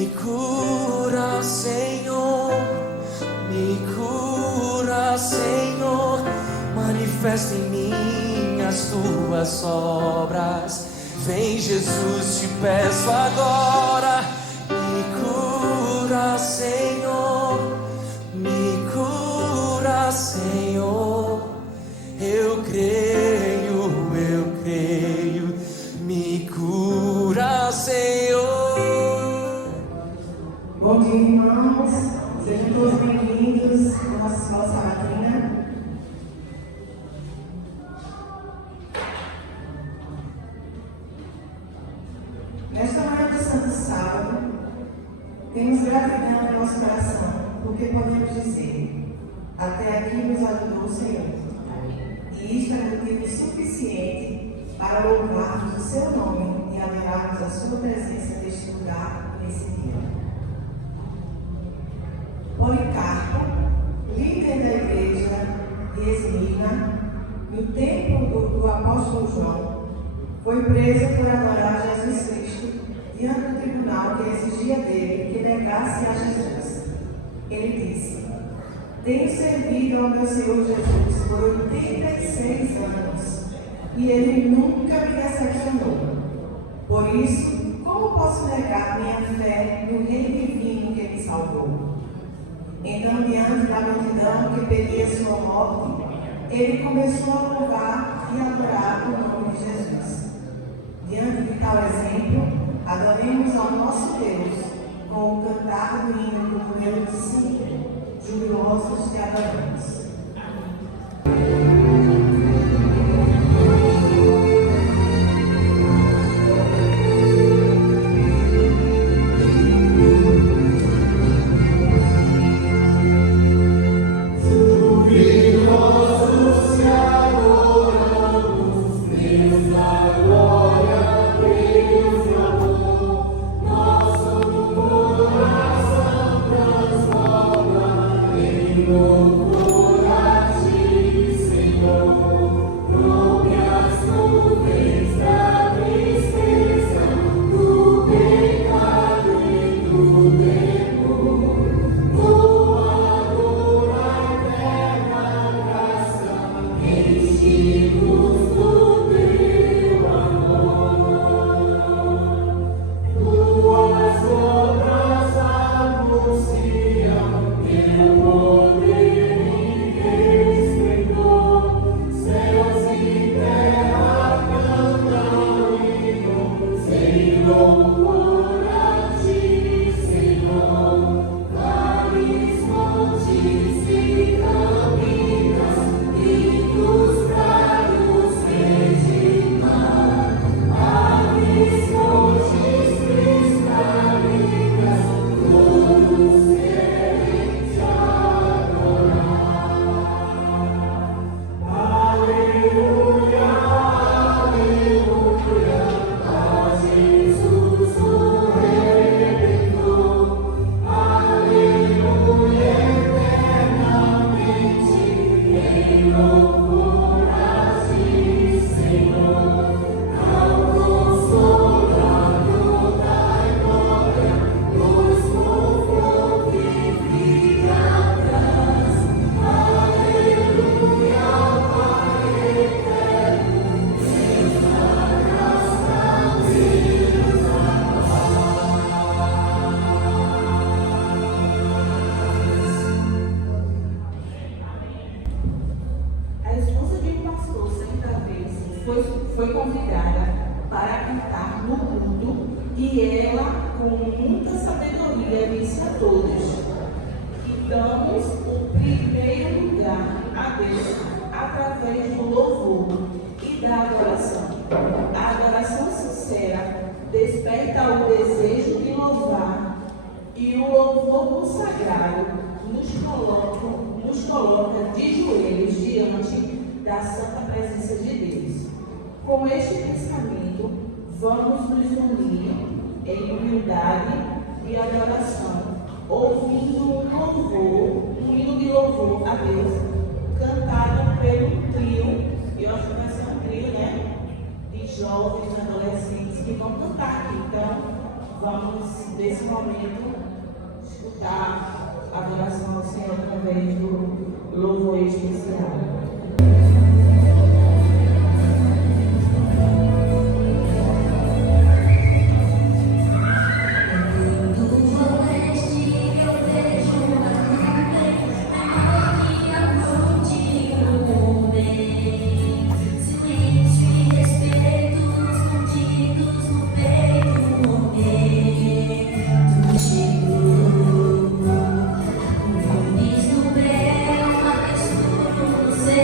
Me cura, Senhor, me cura, Senhor, manifesta em mim as tuas obras. Vem, Jesus, te peço agora. Me cura, Senhor, me cura, Senhor. Eu creio, me cura, Senhor. Bom dia, irmãos. Sejam todos bem-vindos à nossa escola sabatina. Nesta manhã de Santo Sábado, temos gratidão em nosso coração, porque podemos dizer: até aqui nos ajudou o Senhor. E isto é motivo suficiente para louvarmos o seu nome e adorarmos a sua presença neste lugar e nesse dia. Policarpo, líder da igreja de Esmirna, no tempo do apóstolo João, foi preso por adorar Jesus Cristo diante do tribunal que exigia dele que negasse a Jesus. Ele disse: tenho servido ao meu Senhor Jesus por 86 anos e ele nunca me decepcionou. Por isso, como posso negar minha fé no Rei divino que me salvou? Então, diante da multidão que pedia sua morte, ele começou a louvar e adorar o nome de Jesus. Diante de tal exemplo, adoremos ao nosso Deus com o cantar do hino do número 5, jubilosos te adoramos. Foi convidada para cantar no culto e ela, com muita sabedoria, disse a todos que damos o primeiro lugar a Deus através do louvor e da adoração. A adoração sincera desperta o desejo de louvar e o louvor consagrado nos coloca de joelhos diante da santa presença de Deus. Com este pensamento, vamos nos unir em humildade e adoração, ouvindo um hino de louvor a Deus, cantado pelo trio, eu acho que vai ser um trio, né? De jovens, adolescentes que vão cantar aqui. Então, vamos, nesse momento, escutar a adoração ao Senhor através do louvor especial. Sei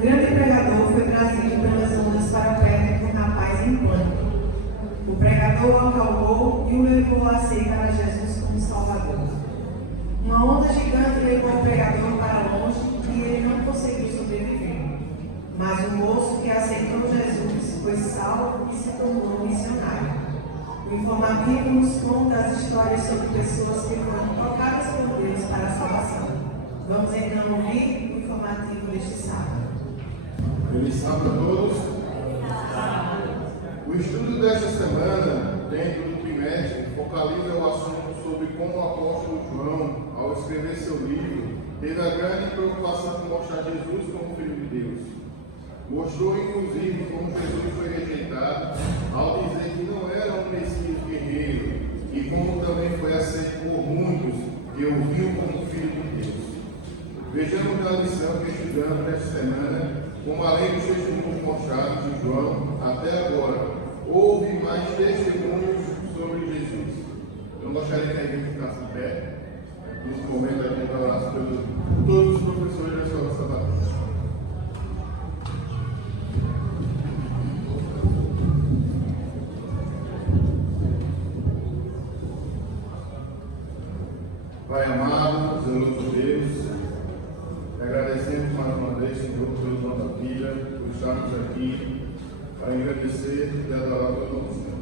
o grande pregador foi trazido pelas ondas para perto de um rapaz em pânico. O pregador o acalmou e o levou a aceitar Jesus como Salvador. Uma onda gigante levou o pregador para longe e ele não conseguiu sobreviver. Mas o moço que aceitou Jesus foi salvo e se tornou missionário. O informativo nos conta as histórias sobre pessoas que foram tocadas por Deus para a salvação. Vamos então ouvir o informativo deste sábado. Feliz sábado a todos. O estudo desta semana, dentro do trimestre, focaliza o assunto sobre como o apóstolo João, ao escrever seu livro, teve a grande preocupação de mostrar Jesus como Filho de Deus. Mostrou, inclusive, como Jesus foi rejeitado ao dizer que não era um Messias guerreiro e como também foi aceito por muitos que o viam como Filho de Deus. Vejamos a lição que estudamos nesta semana, como além dos testemunhos mostrados de João até agora, houve mais testemunhos sobre Jesus. Eu gostaria que a igreja ficasse em pé. Nesse momento, a gente vai orar por todos os professores da Escola Sabatina. Pai amado, zeloso Deus, agradecemos mais uma vez, Senhor, pelo dom da vida, por estarmos aqui para agradecer e adorar o teu nome, Senhor.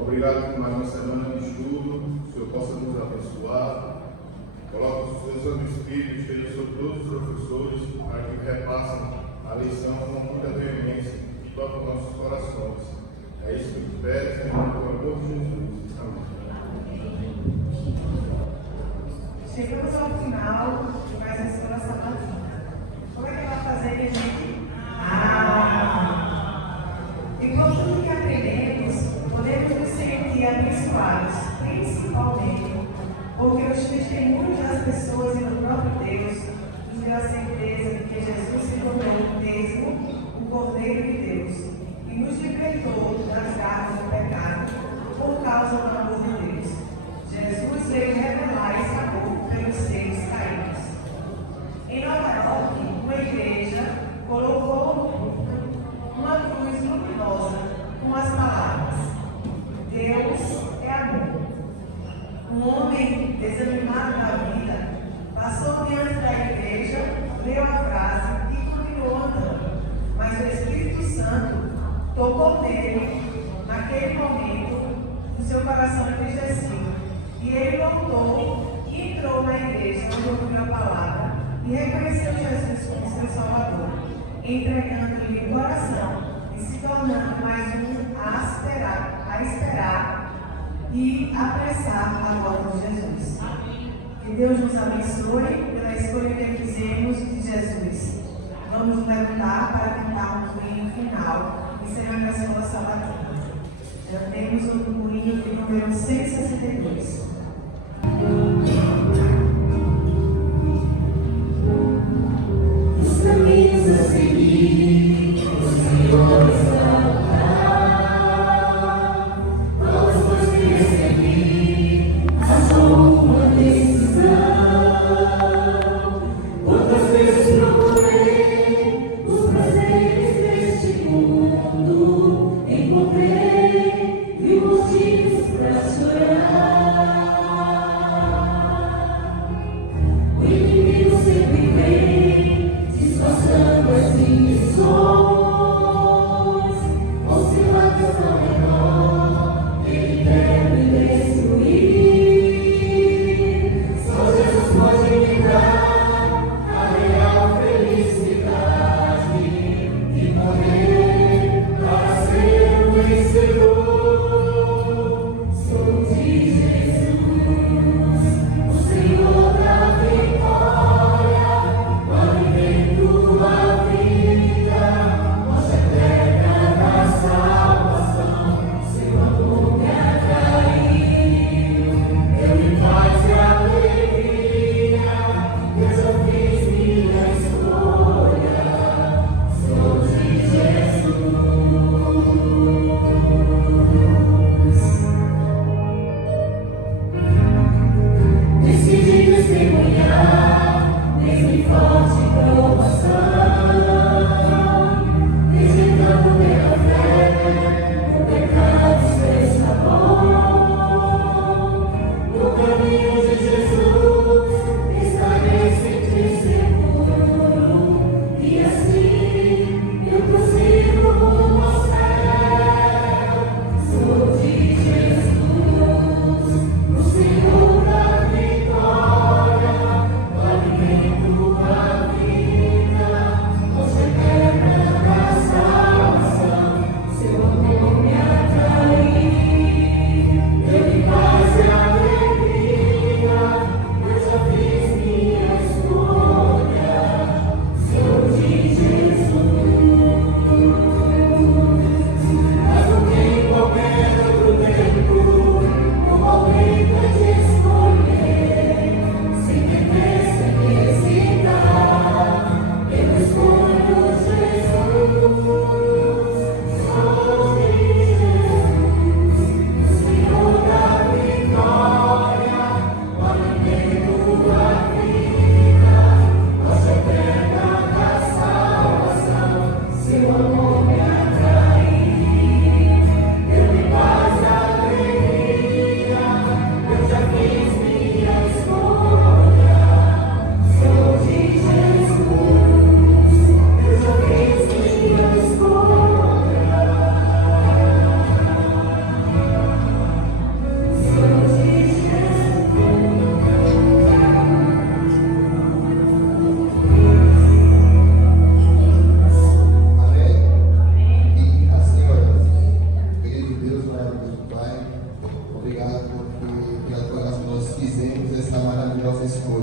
Obrigado por mais uma semana de estudo, que o Senhor possa nos abençoar. Coloque o seu Santo Espírito, esteja sobre todos os professores, para que repassem a lição com muita veemência e toquem nossos corações. É isso que eu peço, Senhor, pelo amor de Jesus. Amém. Chegamos ao final de mais uma escola sabatina. Como é que ela vai fazer, minha gente? E com tudo que aprendemos, podemos nos sentir abençoados, principalmente porque os testemunhos das pessoas e do próprio Deus nos deu a certeza de que Jesus se tornou mesmo o Cordeiro de Deus e nos libertou das garras do pecado por causa do amor de Deus. Jesus veio revelar esse amor pelos seres caídos. Em Nova York, uma igreja colocou uma cruz luminosa com as palavras: Deus é amor. Um homem desanimado da vida passou diante da igreja, leu a frase e continuou andando. Mas o Espírito Santo tocou nele naquele momento, no seu coração entristecido. E ele voltou e entrou na igreja onde ouviu a palavra e reconheceu Jesus como seu Salvador, entregando-lhe o coração e se tornando mais um a esperar e apressar a volta de Jesus. Que Deus nos abençoe pela escolha que fizemos de Jesus. Vamos nos levantar para cantarmos o hino final, encerrando a escola sabatina. Temos o hino de número 162. Os caminhos a seguir, o Senhor está lá. Todos que recebi, achou uma decisão. Quantas vezes procurei os prazeres deste mundo, encontrei motivos para chorar.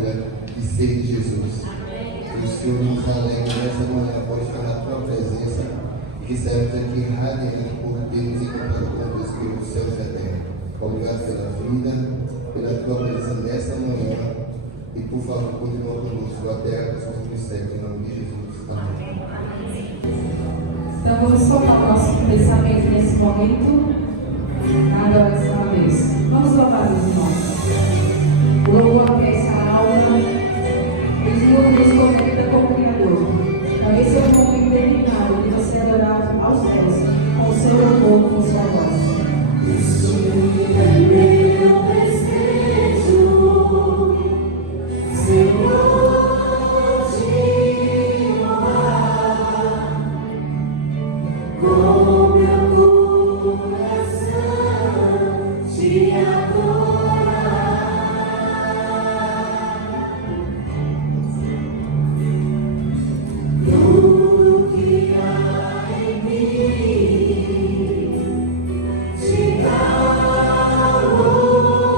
procura de ser de Jesus. Que o Senhor nos alegre nessa manhã por estar na tua presença e que saímos aqui radiantes por termos encontrado com Deus pelos céus eternos. Obrigado pela vida, pela tua presença nessa manhã e por favor continua conosco até a próxima missão, em nome de Jesus. Amém. Então vamos focar o nosso pensamento nesse momento na adoração a Deus. Vamos louvar os irmãos. O louvor aquece a alma, nos conecta com o Criador. Então esse é o momento determinado de você adorar aos céus, com o seu louvor, com sua voz. É meu desejo, Senhor, te honrar com meu coração, te adorar. Tudo que há em mim te dá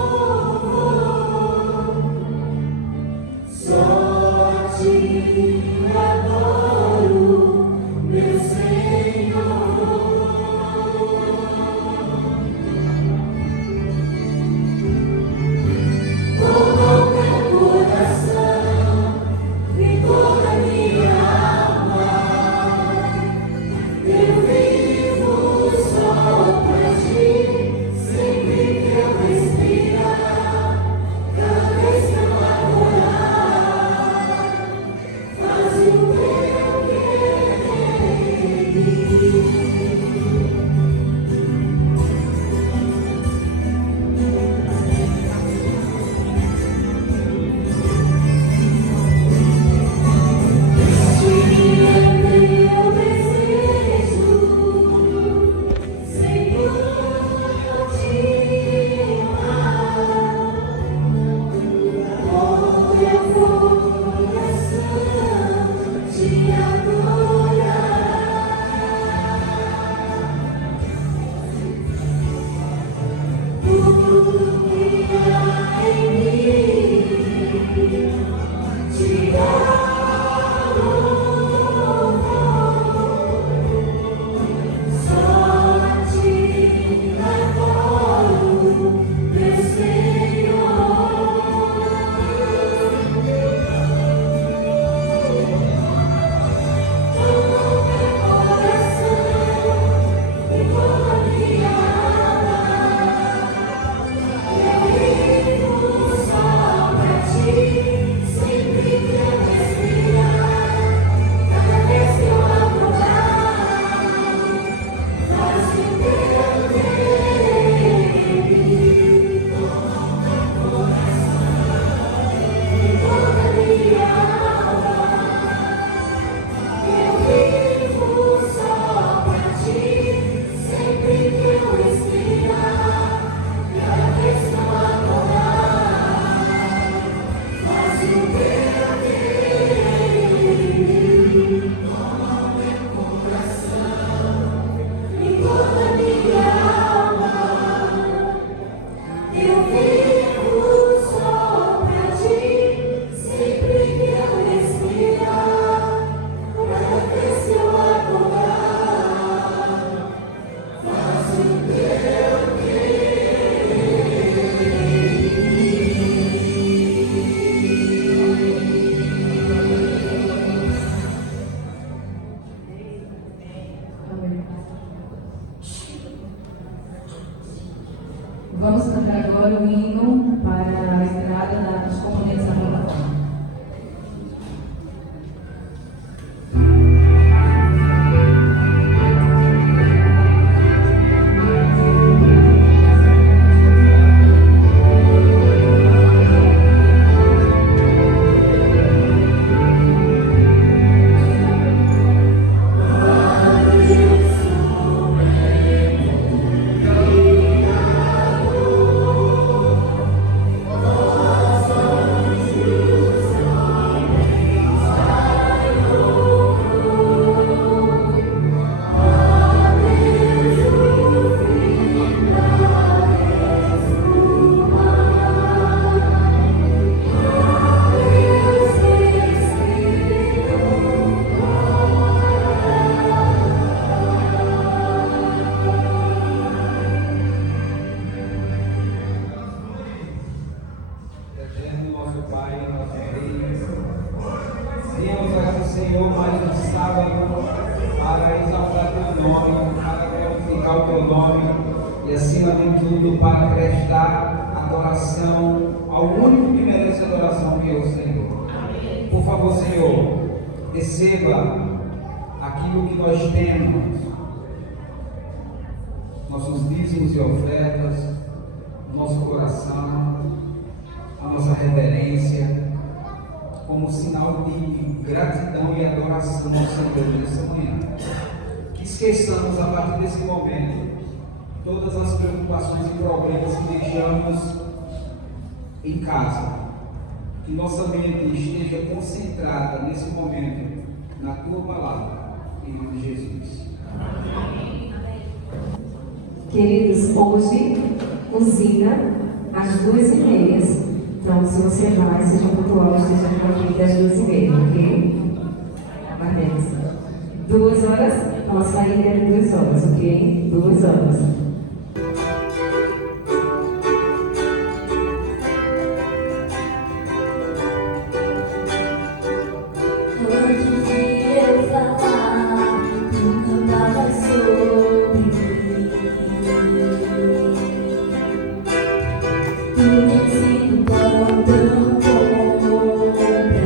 louvor, só te adoro, meu Senhor. Com meu coração e toda minha alma, eu vivo só pra ti, sempre que eu respirar, cada vez que eu adorar, faz o teu querer em mim. Este é meu desejo, Senhor, te honrar com meu coração, te adorar. Tudo que há em mim te dá louvor, só te adoro, meu Senhor. Todo meu coração e toda minha alma, eu vivo só pra ti, sempre que eu viemos aqui, Senhor, mais um sábado para exaltar teu nome, para glorificar o teu nome e, acima de tudo, para prestar adoração ao único que merece adoração, que é o Senhor. Por favor, Senhor, receba aquilo que nós temos, nossos dízimos e ofertas, nosso coração, a nossa reverência, como sinal de gratidão e adoração ao Senhor nessa manhã. Que esqueçamos a partir desse momento todas as preocupações e problemas que deixamos em casa. Que nossa mente esteja concentrada nesse momento na tua palavra, em nome de Jesus. Queridos, hoje, usina às 2h30. Então, se você vai, seja pontual, esteja aqui às 2h30, ok? Aguardemos. 2 horas, nossa saída é 2 horas, ok? 2 horas. Antes de eu falar, tu cantavas sobre mim. Tu tens sido tão bom pra mim.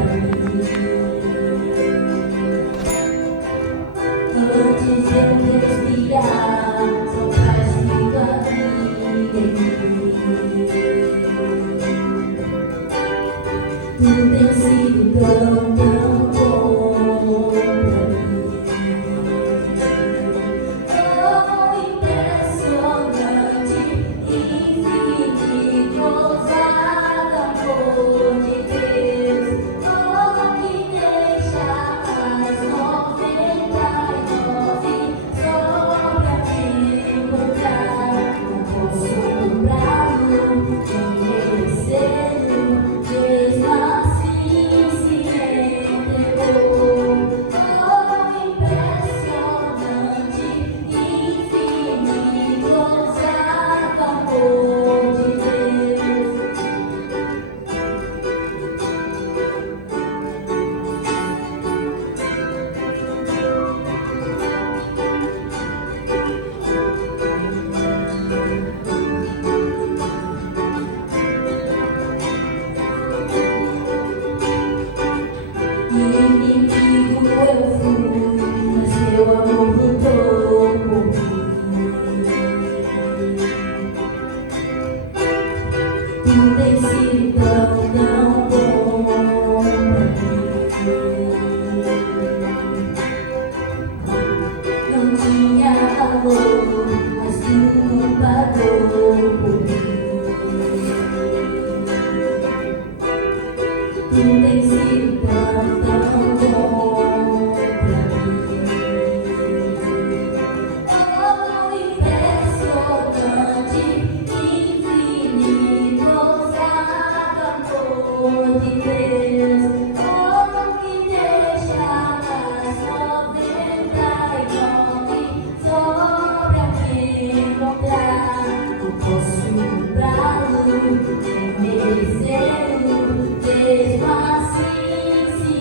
Antes de eu respirar, sopraste tua vida em mim. Tu tens sido tão bom pra mim. Tão impressionante, infinito, ousado amor de Deus. Oh, que deixa mais 99 só pra te encontrar. Não posso comprá-lo, nem merecê-lo, mesmo assim se entregou. Oh, impressionante, infinito, ousado amor de Deus. Inimigo eu fui, mas teu amor lutou por mim. Tu tens sido tão bom pra mim. Não tinha valor, mas tu pagou por mim. Tu tens sido tão bom pra mim. Oh, impressionante, infinito, ousado amor de Deus. Oh, que deixa mais 99 só pra me encontrar. Não posso comprá-lo, nem merecê-lo, mesmo assim se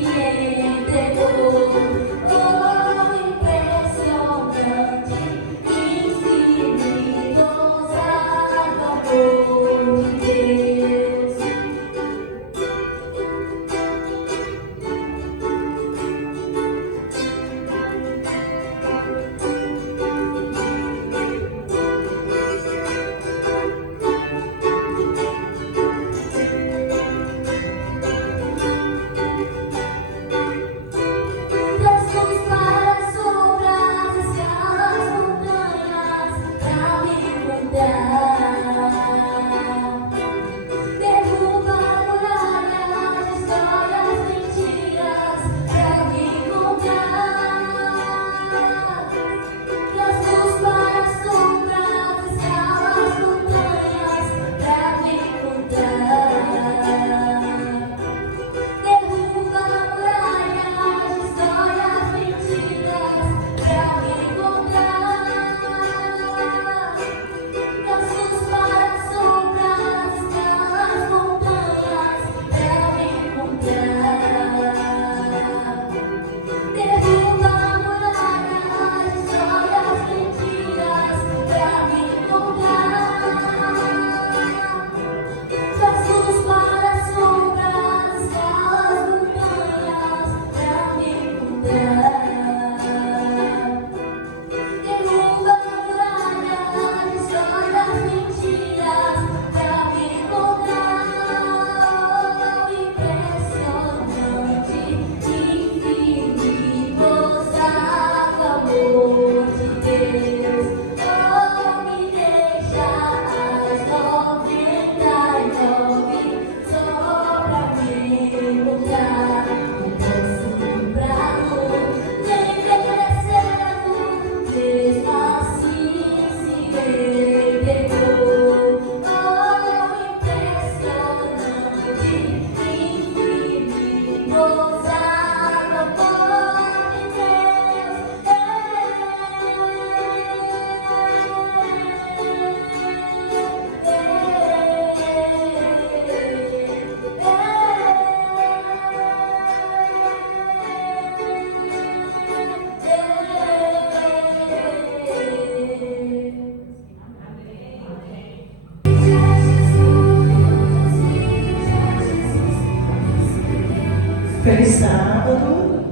Feliz sábado.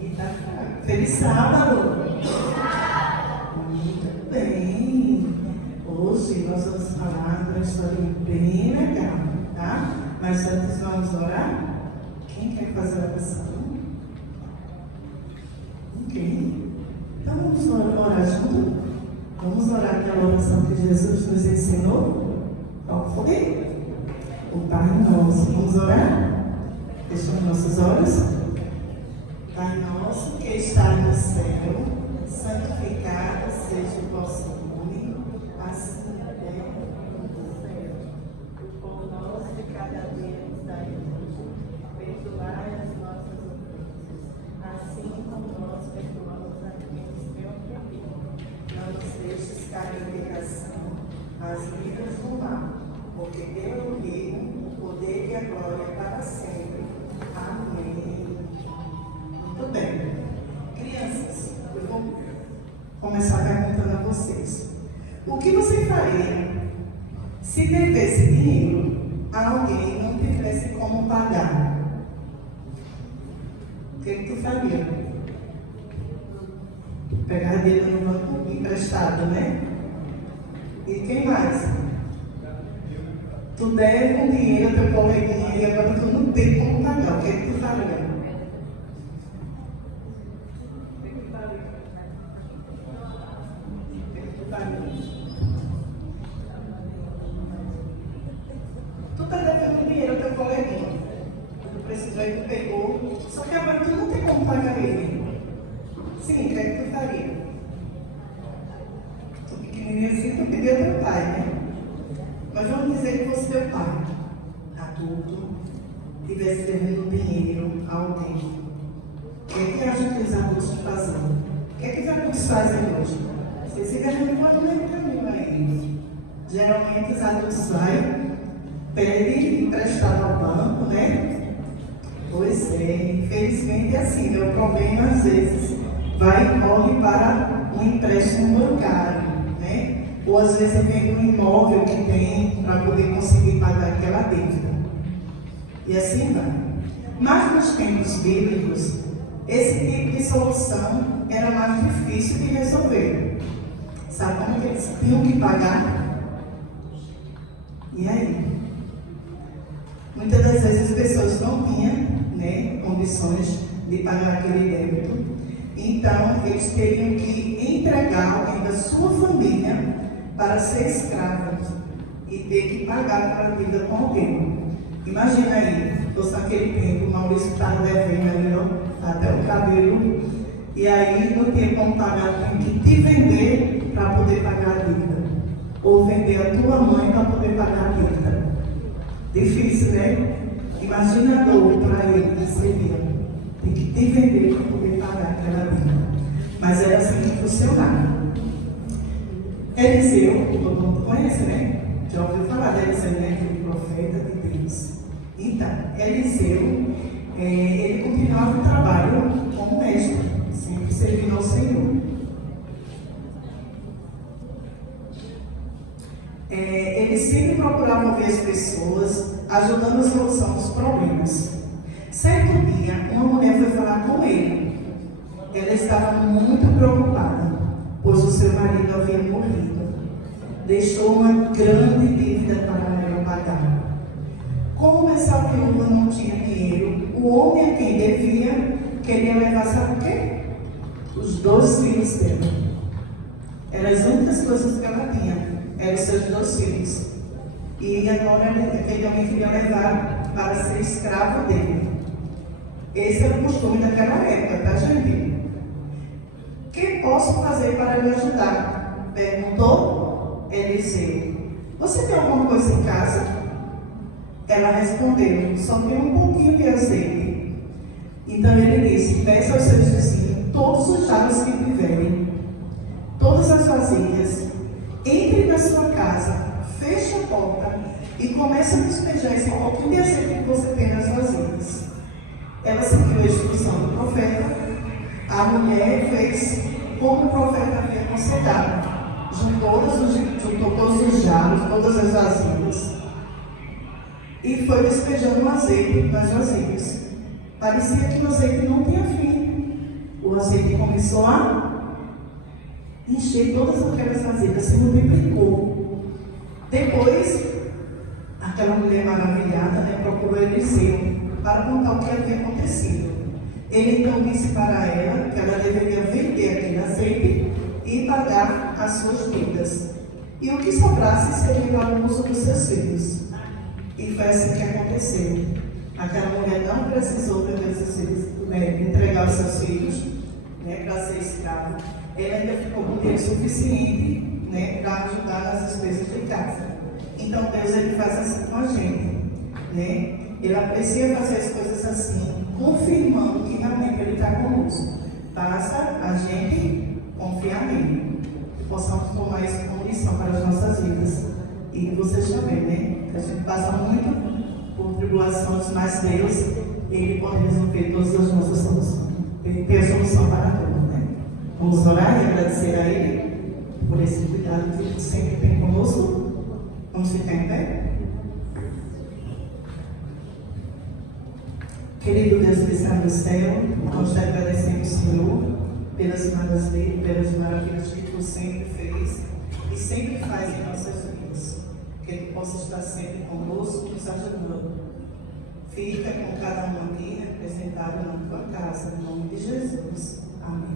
Eita, feliz sábado. Muito bem. Hoje nós vamos falar de uma história bem legal, tá? Mas antes vamos orar. Quem quer fazer a oração? Ok. Então vamos orar junto? Vamos orar aquela oração que Jesus nos ensinou? Qual foi? O Pai Nosso. Vamos orar? Fechamos nossos olhos. Pai Nosso que está no céu, santificado seja o vosso nome, assim na terra como no céu. O pão nosso de cada dia nos dai hoje. Perdoai as nossas ofensas, assim como nós perdoamos a quem nos tem ofendido. Não nos deixes cair em tentação, mas livra-nos do mal, porque teu o reino, o poder e a glória para sempre. Amém. Muito bem. Crianças, eu vou começar perguntando a vocês. O que você faria se devesse dinheiro a alguém e não tivesse como pagar? O que tu faria? Pegar dinheiro no banco emprestado, né? E quem mais? Tu deve um dinheiro ao teu coleguinha e agora tu não tem como pagar. O que tu faria? Tu tá devendo dinheiro ao teu coleguinha. Tu precisou e tu pegou. Só que agora tu não tem como pagar ele. Sim, o que é que tu faria? Tu pequenininho assim, tu pediu ao teu pai, né? Mas vamos dizer que fosse teu pai, adulto, tivesse devendo dinheiro a alguém. O que acha que os adultos estão fazendo? O que os adultos fazem hoje? Vocês se ganham quanto meio caminho aí. Geralmente os adultos saem, pedem emprestado ao banco, né? Pois é, infelizmente é assim, meu problema às vezes vai e corre para um empréstimo bancário, né? Ou às vezes vem um imóvel que tem para poder conseguir pagar aquela dívida. E assim vai. Mas nos tempos bíblicos, esse tipo de solução era mais difícil de resolver. Sabe como que eles tinham que pagar? E aí? Muitas das vezes as pessoas não tinham, né, condições de pagar aquele débito. Então, eles teriam que entregar alguém da sua família para ser escravo e ter que pagar aquela dívida com alguém. Imagina aí, fosse naquele tempo, o Maurício estava devendo ali, ó, até o cabelo, e aí não tinha como pagar, tem que te vender para poder pagar a dívida. Ou vender a tua mãe para poder pagar a dívida. Difícil, né? Imagina a dor para ele que seria. Tem que te vender para poder pagar aquela dívida. Mas era assim que funcionava. Eliseu, todo mundo conhece, né? Já ouviu falar de Eliseu, né? Aquele profeta de Deus. Então, Eliseu, ele continuava o trabalho como mestre, sempre servindo ao Senhor. Ele sempre procurava ouvir as pessoas, ajudando a solução dos problemas. Certo dia, uma mulher foi falar com ele. Ela estava muito preocupada, pois o seu marido havia morrido. Deixou uma grande dívida para ela pagar. Como essa viúva não tinha dinheiro, o homem a quem devia queria levar, sabe o quê? Os 2 filhos dela. Eram as únicas coisas que ela tinha, eram os seus 2 filhos. E agora aquele homem queria levar para ser escravo dele. Esse era o costume daquela época, tá, gente? O que posso fazer para lhe ajudar? Perguntou Eliseu. Você tem alguma coisa em casa? Ela respondeu, só tem um pouquinho de azeite. Então ele disse, peça aos seus vizinhos todos os jarros que tiverem, todas as vasilhas, entre na sua casa, feche a porta e comece a despejar esse pouquinho de azeite que você tem nas vasilhas. Ela seguiu a instrução do profeta. A mulher fez como o profeta havia aconselhado. Juntou todos os jarros, todas as vasilhas. e foi despejando o azeite nas vasilhas. Parecia que o azeite não tinha fim. O azeite começou a encher todas aquelas vasilhas, se multiplicou. Depois, aquela mulher maravilhada, né, procurou Eliseu para contar o que havia acontecido. Ele então disse para ela que ela deveria vender aquele azeite e pagar as suas dívidas. E o que sobrasse seria para o uso dos seus filhos. E foi assim que aconteceu. Aquela mulher não precisou vender seus filhos, entregar os seus filhos, para ser escravo. Ela ainda ficou com dinheiro suficiente, para ajudar nas despesas de casa. Então Deus, ele faz assim com a gente, Ele aprecia fazer as coisas assim, confirmando que realmente ele está conosco. Basta a gente confiar nele. Que possamos tomar isso como lição para as nossas vidas. E vocês também, A gente passa muito por tribulações, mas Deus, ele pode resolver todas as nossas soluções. Ele tem a solução para tudo, Vamos orar e agradecer a Ele por esse cuidado que Ele sempre tem conosco. Vamos ficar em pé? Querido Deus que está no céu, nós te agradecemos, Senhor, pelas maravilhas que Tu sempre fez e sempre faz em nossas vidas. Que Tu possa estar sempre conosco, nos ajudando. Fica com cada um aqui representado na Tua casa, em nome de Jesus. Amém.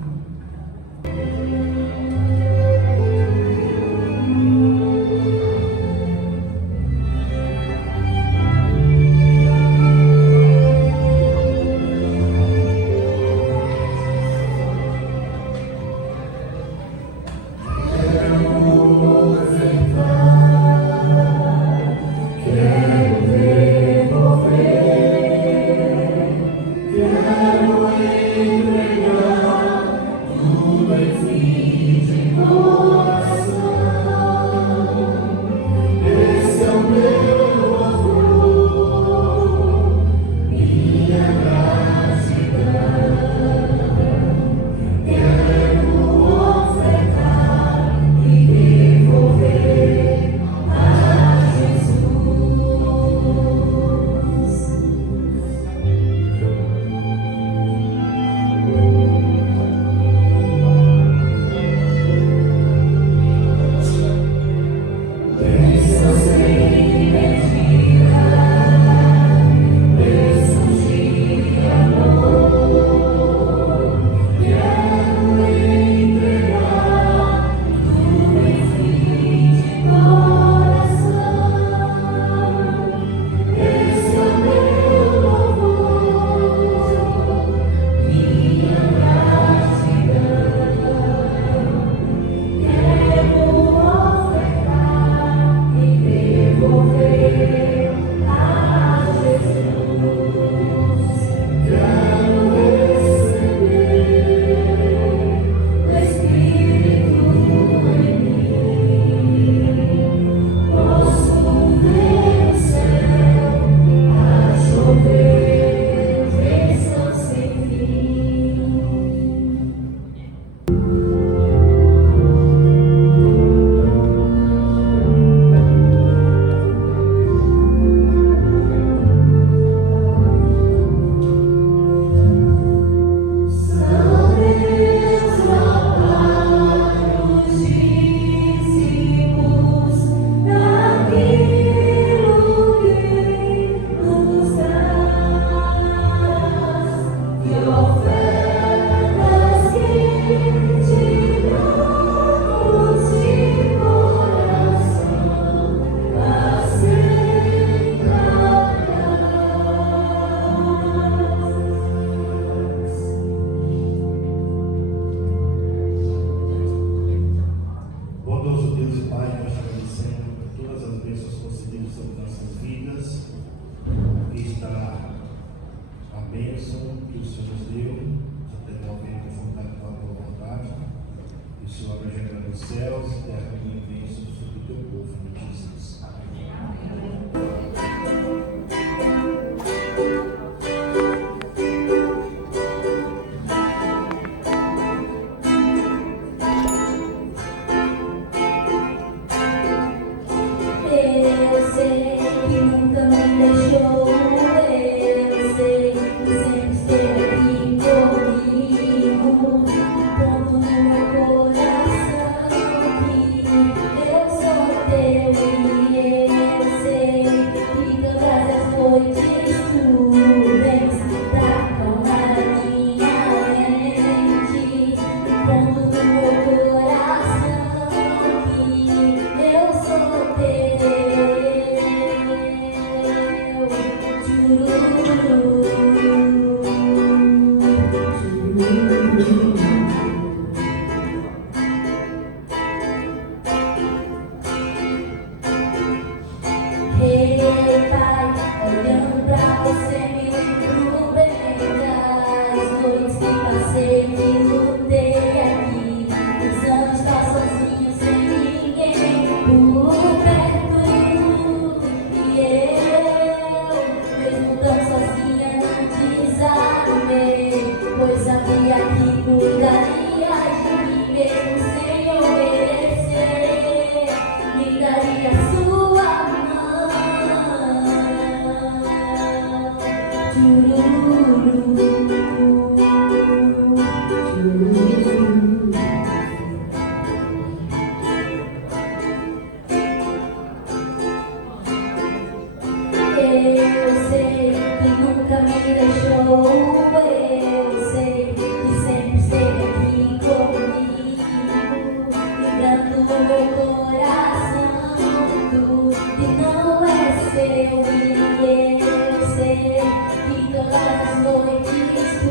Eu sei que nunca me deixou. Ei, Pai, olhando pra você me lembro bem das noites que passei, que lutei aqui. Os anos tá sozinho, sem ninguém por perto. E eu, mesmo tão sozinha, não desanimei, pois sabia que cuidaria de mim mesmo sem obedecer. Me daria sua mão. Eu sei que nunca me deixou, eu sei que sempre esteve aqui comigo, livrando o meu coração, tudo que não é seu. E eu sei que todas as noites tu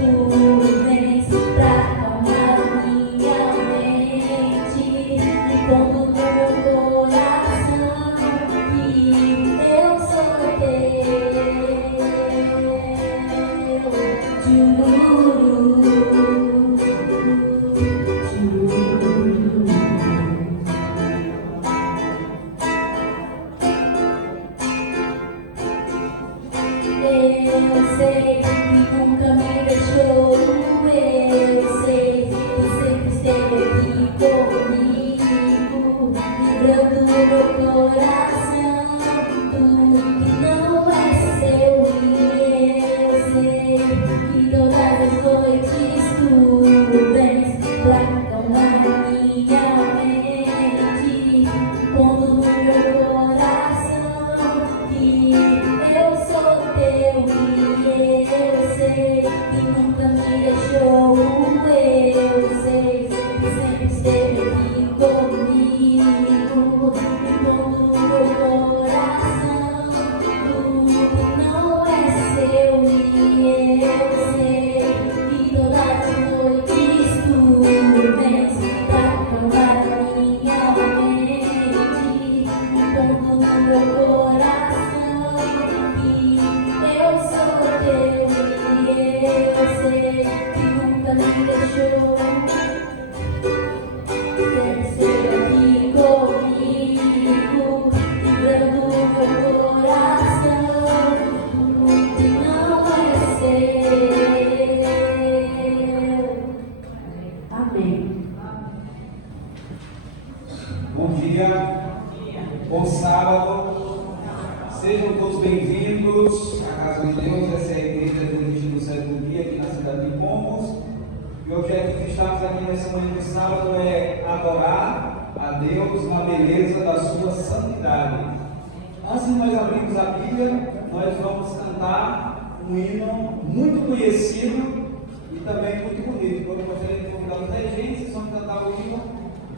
vens pra acalmar minha mente, impondo no meu coração que eu sou teu. Eu sei que nunca me deixou, eu sei que sempre esteve aqui comigo, livrando o meu coração, tudo que não é seu. E eu sei que todas as noites tu vens pra acalmar minha mente, pondo no meu coração que eu sou teu. E eu sei que nunca me deixou, eu sei que sempre esteve aqui comigo, impondo no meu coração tudo que não é seu. E eu sei que todas as noites tu vens pra acalmar minha mente, impondo no meu coração que eu sou teu. E eu sei que nunca me deixou, sempre esteve aqui comigo, livrando o meu coração, tudo que não é seu. Amém. Bom dia, bom sábado, sejam todos bem-vindos à Casa de Deus. Essa é a igreja do sétimo dia aqui na cidade de Pomos. E o objetivo de estarmos aqui nessa manhã de sábado é adorar a Deus na beleza da sua santidade. Antes de nós abrirmos a Bíblia, nós vamos cantar um hino muito conhecido e também muito bonito. Então, eu gostaria de convidar os regentes, vocês vão cantar o hino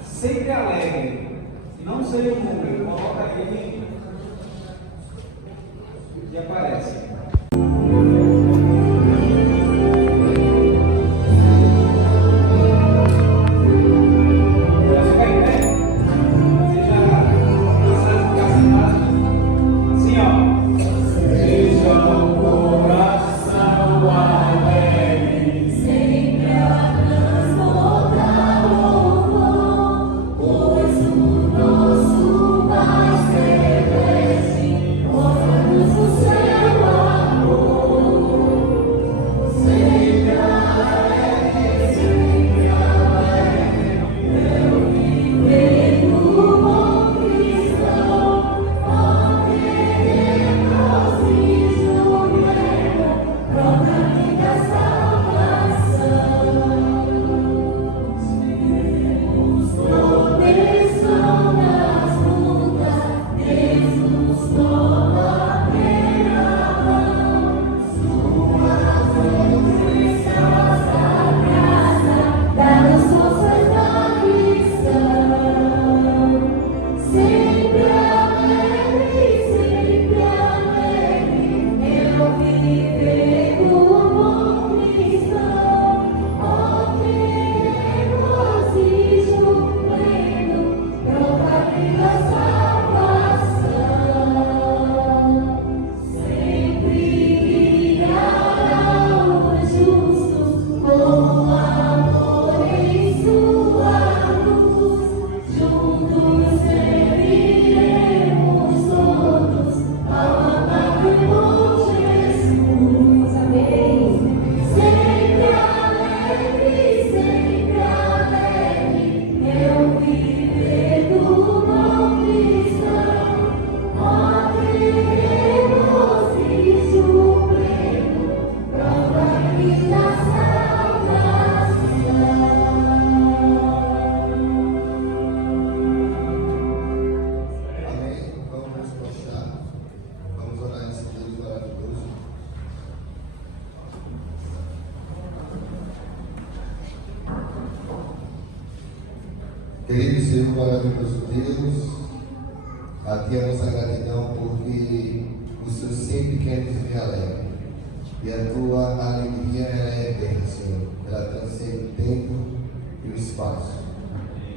Sempre Alegre. Não sei o número, coloca aí e aparece. Nosso Pai celeste, ouça-nos o céu. Querido Senhor, maravilhoso Deus, a Ti a nossa gratidão, porque o Senhor sempre quer nos ver alegre. E a Tua alegria ela é eterna, Senhor. Ela transcende o tempo e o espaço.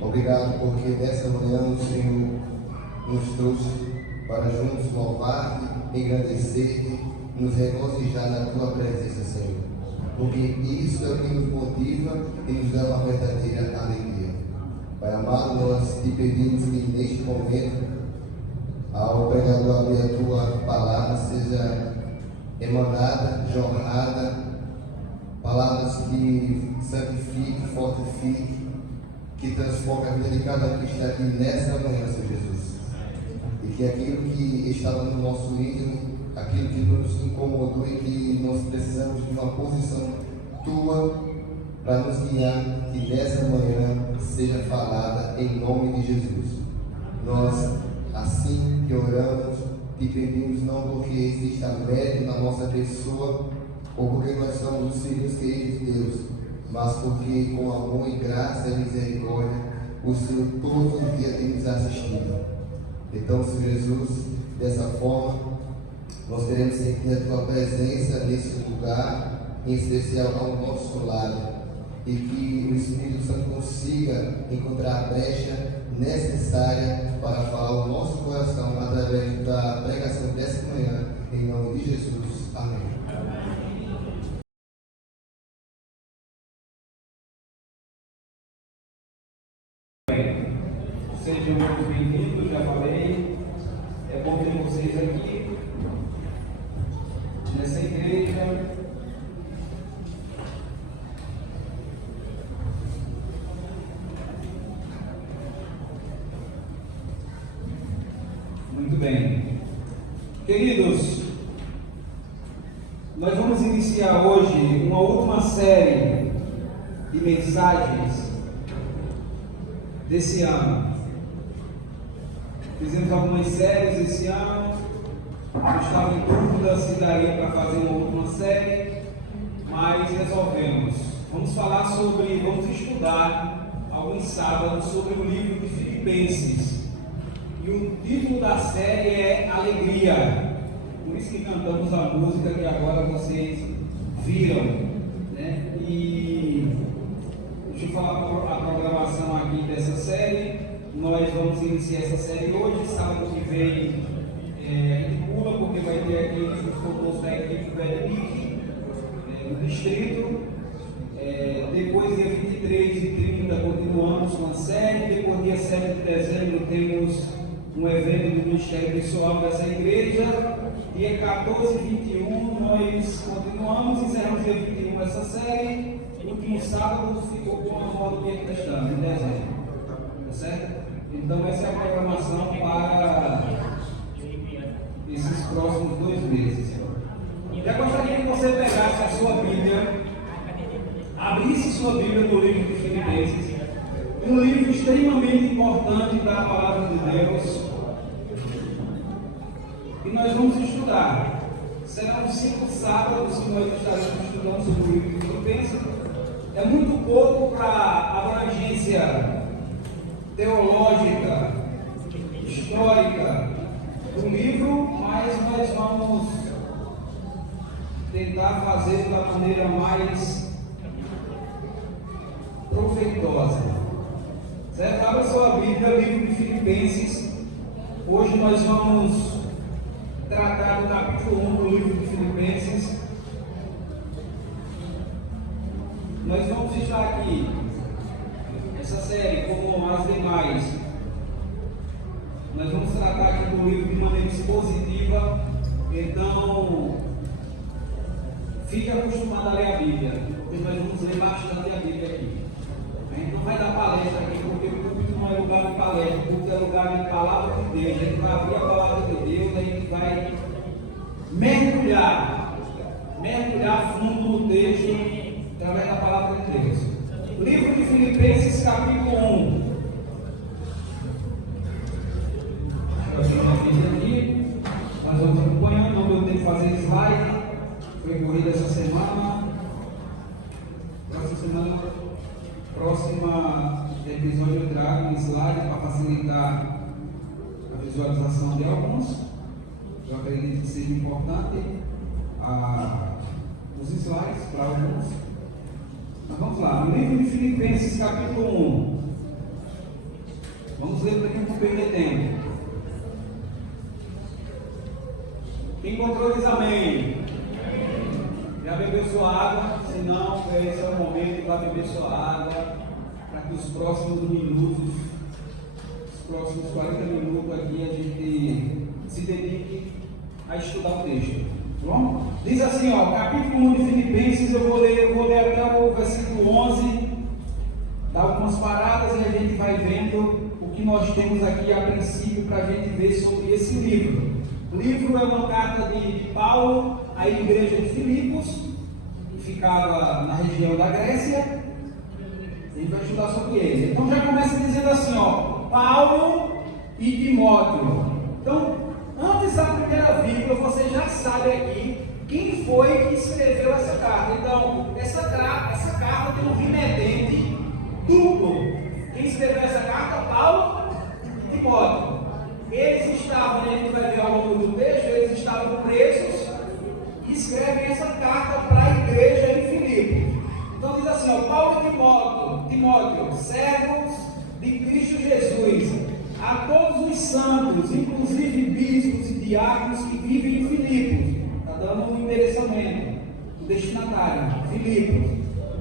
Obrigado porque nessa manhã o Senhor nos trouxe para juntos louvar-te, engrandecer-te, nos regozijar na Tua presença, Senhor. Porque isso é o que nos motiva e nos dá uma verdadeira alegria. Pai amado, nós te pedimos que neste momento, ao pregador abrir a Tua palavra, seja emanada, jorrada, palavras que santifiquem, fortifiquem, que transformem a vida de cada um que está aqui nessa manhã, Senhor Jesus. E que aquilo que estava no nosso íntimo, aquilo que nos incomodou e que nós precisamos de uma posição Tua para nos guiar, que nessa manhã seja falada em nome de Jesus. Nós, assim que oramos, te pedimos não porque exista mérito na nossa pessoa ou porque nós somos os filhos queridos de Deus, mas porque com amor e graça e misericórdia o Senhor todo o dia tem nos assistido. Então, Senhor Jesus, dessa forma, nós queremos sentir a Tua presença nesse lugar, em especial ao nosso lado, e que o Espírito Santo consiga encontrar a brecha necessária para falar o nosso coração através da pregação dessa manhã, em nome de Jesus. Amém. Sejam muito bem-vindos, já falei. É bom ter vocês aqui nessa igreja. Muito bem. Queridos, nós vamos iniciar hoje uma última série de mensagens desse ano. Fizemos algumas séries esse ano. Eu estava em dúvida se daria para fazer uma última série, mas resolvemos. Vamos estudar alguns sábados sobre o livro de Filipenses. E o título da série é Alegria. Por isso que cantamos a música que agora vocês viram, né? E deixa eu falar a programação aqui dessa série. Nós vamos iniciar essa série hoje, sábado que vem. A gente pula porque vai ter aqui os fotos da equipe do EDMIC, no distrito. Depois, dia 23 e 30, continuamos com a série. Depois, dia 7 de dezembro, temos um evento do Ministério Pessoal dessa igreja. Dia 14 e 21, nós continuamos, encerramos dia 21 essa série. O último sábado ficou com a moda do dia cristão, em dezembro. Tá certo? Então, essa é a programação para esses próximos 2 meses. Já gostaria que você pegasse a sua Bíblia, abrisse sua Bíblia no livro de Filipenses, um livro extremamente importante da palavra de Deus, e nós vamos estudar. Serão 5 sábados que nós estaremos estudando sobre o livro de Filipenses. É muito pouco para a abrangência teológica, histórica do livro, mas nós vamos tentar fazer da maneira mais proveitosa. Certo? Abra sua Bíblia, livro de Filipenses. Hoje nós vamos tratar do capítulo 1 do livro de Filipenses. Nós vamos estar aqui, essa série, como as demais, nós vamos tratar aqui do livro de maneira expositiva. Então, fique acostumado a ler a Bíblia, porque nós vamos ler bastante a Bíblia aqui. A gente não vai dar palestra aqui, porque o púlpito não é lugar de palestra, o púlpito é lugar de palavra de Deus. A gente vai abrir a palavra de Deus, a gente vai mergulhar a fundo no texto através da palavra de Deus. Livro de Filipenses, capítulo 1. Aqui, nós vamos acompanhando, não deu tempo de fazer slide, foi corrida essa semana. Próxima Gente, hoje eu trago um slide para facilitar a visualização de alguns. Eu acredito que seja importante os slides para alguns. Mas vamos lá, no livro de Filipenses, capítulo 1. Vamos ler para quem não perder tempo. Quem encontrou diz amém. Já bebeu sua água? Se não, esse é o momento para beber sua água, para que os próximos minutos, os próximos 40 minutos aqui, a gente se dedique a estudar o texto. Bom? Diz assim, ó, capítulo 1 de Filipenses, eu vou ler até o versículo 11, dar algumas paradas e a gente vai vendo o que nós temos aqui a princípio para a gente ver sobre esse livro. O livro é uma carta de Paulo à igreja de Filipos, que ficava na região da Grécia. A gente vai estudar sobre ele. Então já começa dizendo assim, ó, Paulo e Timóteo. Então, antes da primeira vírgula, você já sabe aqui quem foi que escreveu essa carta. Então, essa carta tem um remetente duplo. Quem escreveu essa carta? Paulo e Timóteo. Eles estavam, a gente vai ver ao longo do texto, eles estavam presos e escrevem essa carta para a igreja de Filipos. Então diz assim, ó, Paulo e Timóteo, servos de Cristo Jesus, a todos os santos, inclusive bispos e diáconos que vivem em Filipos. Está dando um endereçamento, o destinatário, Filipos.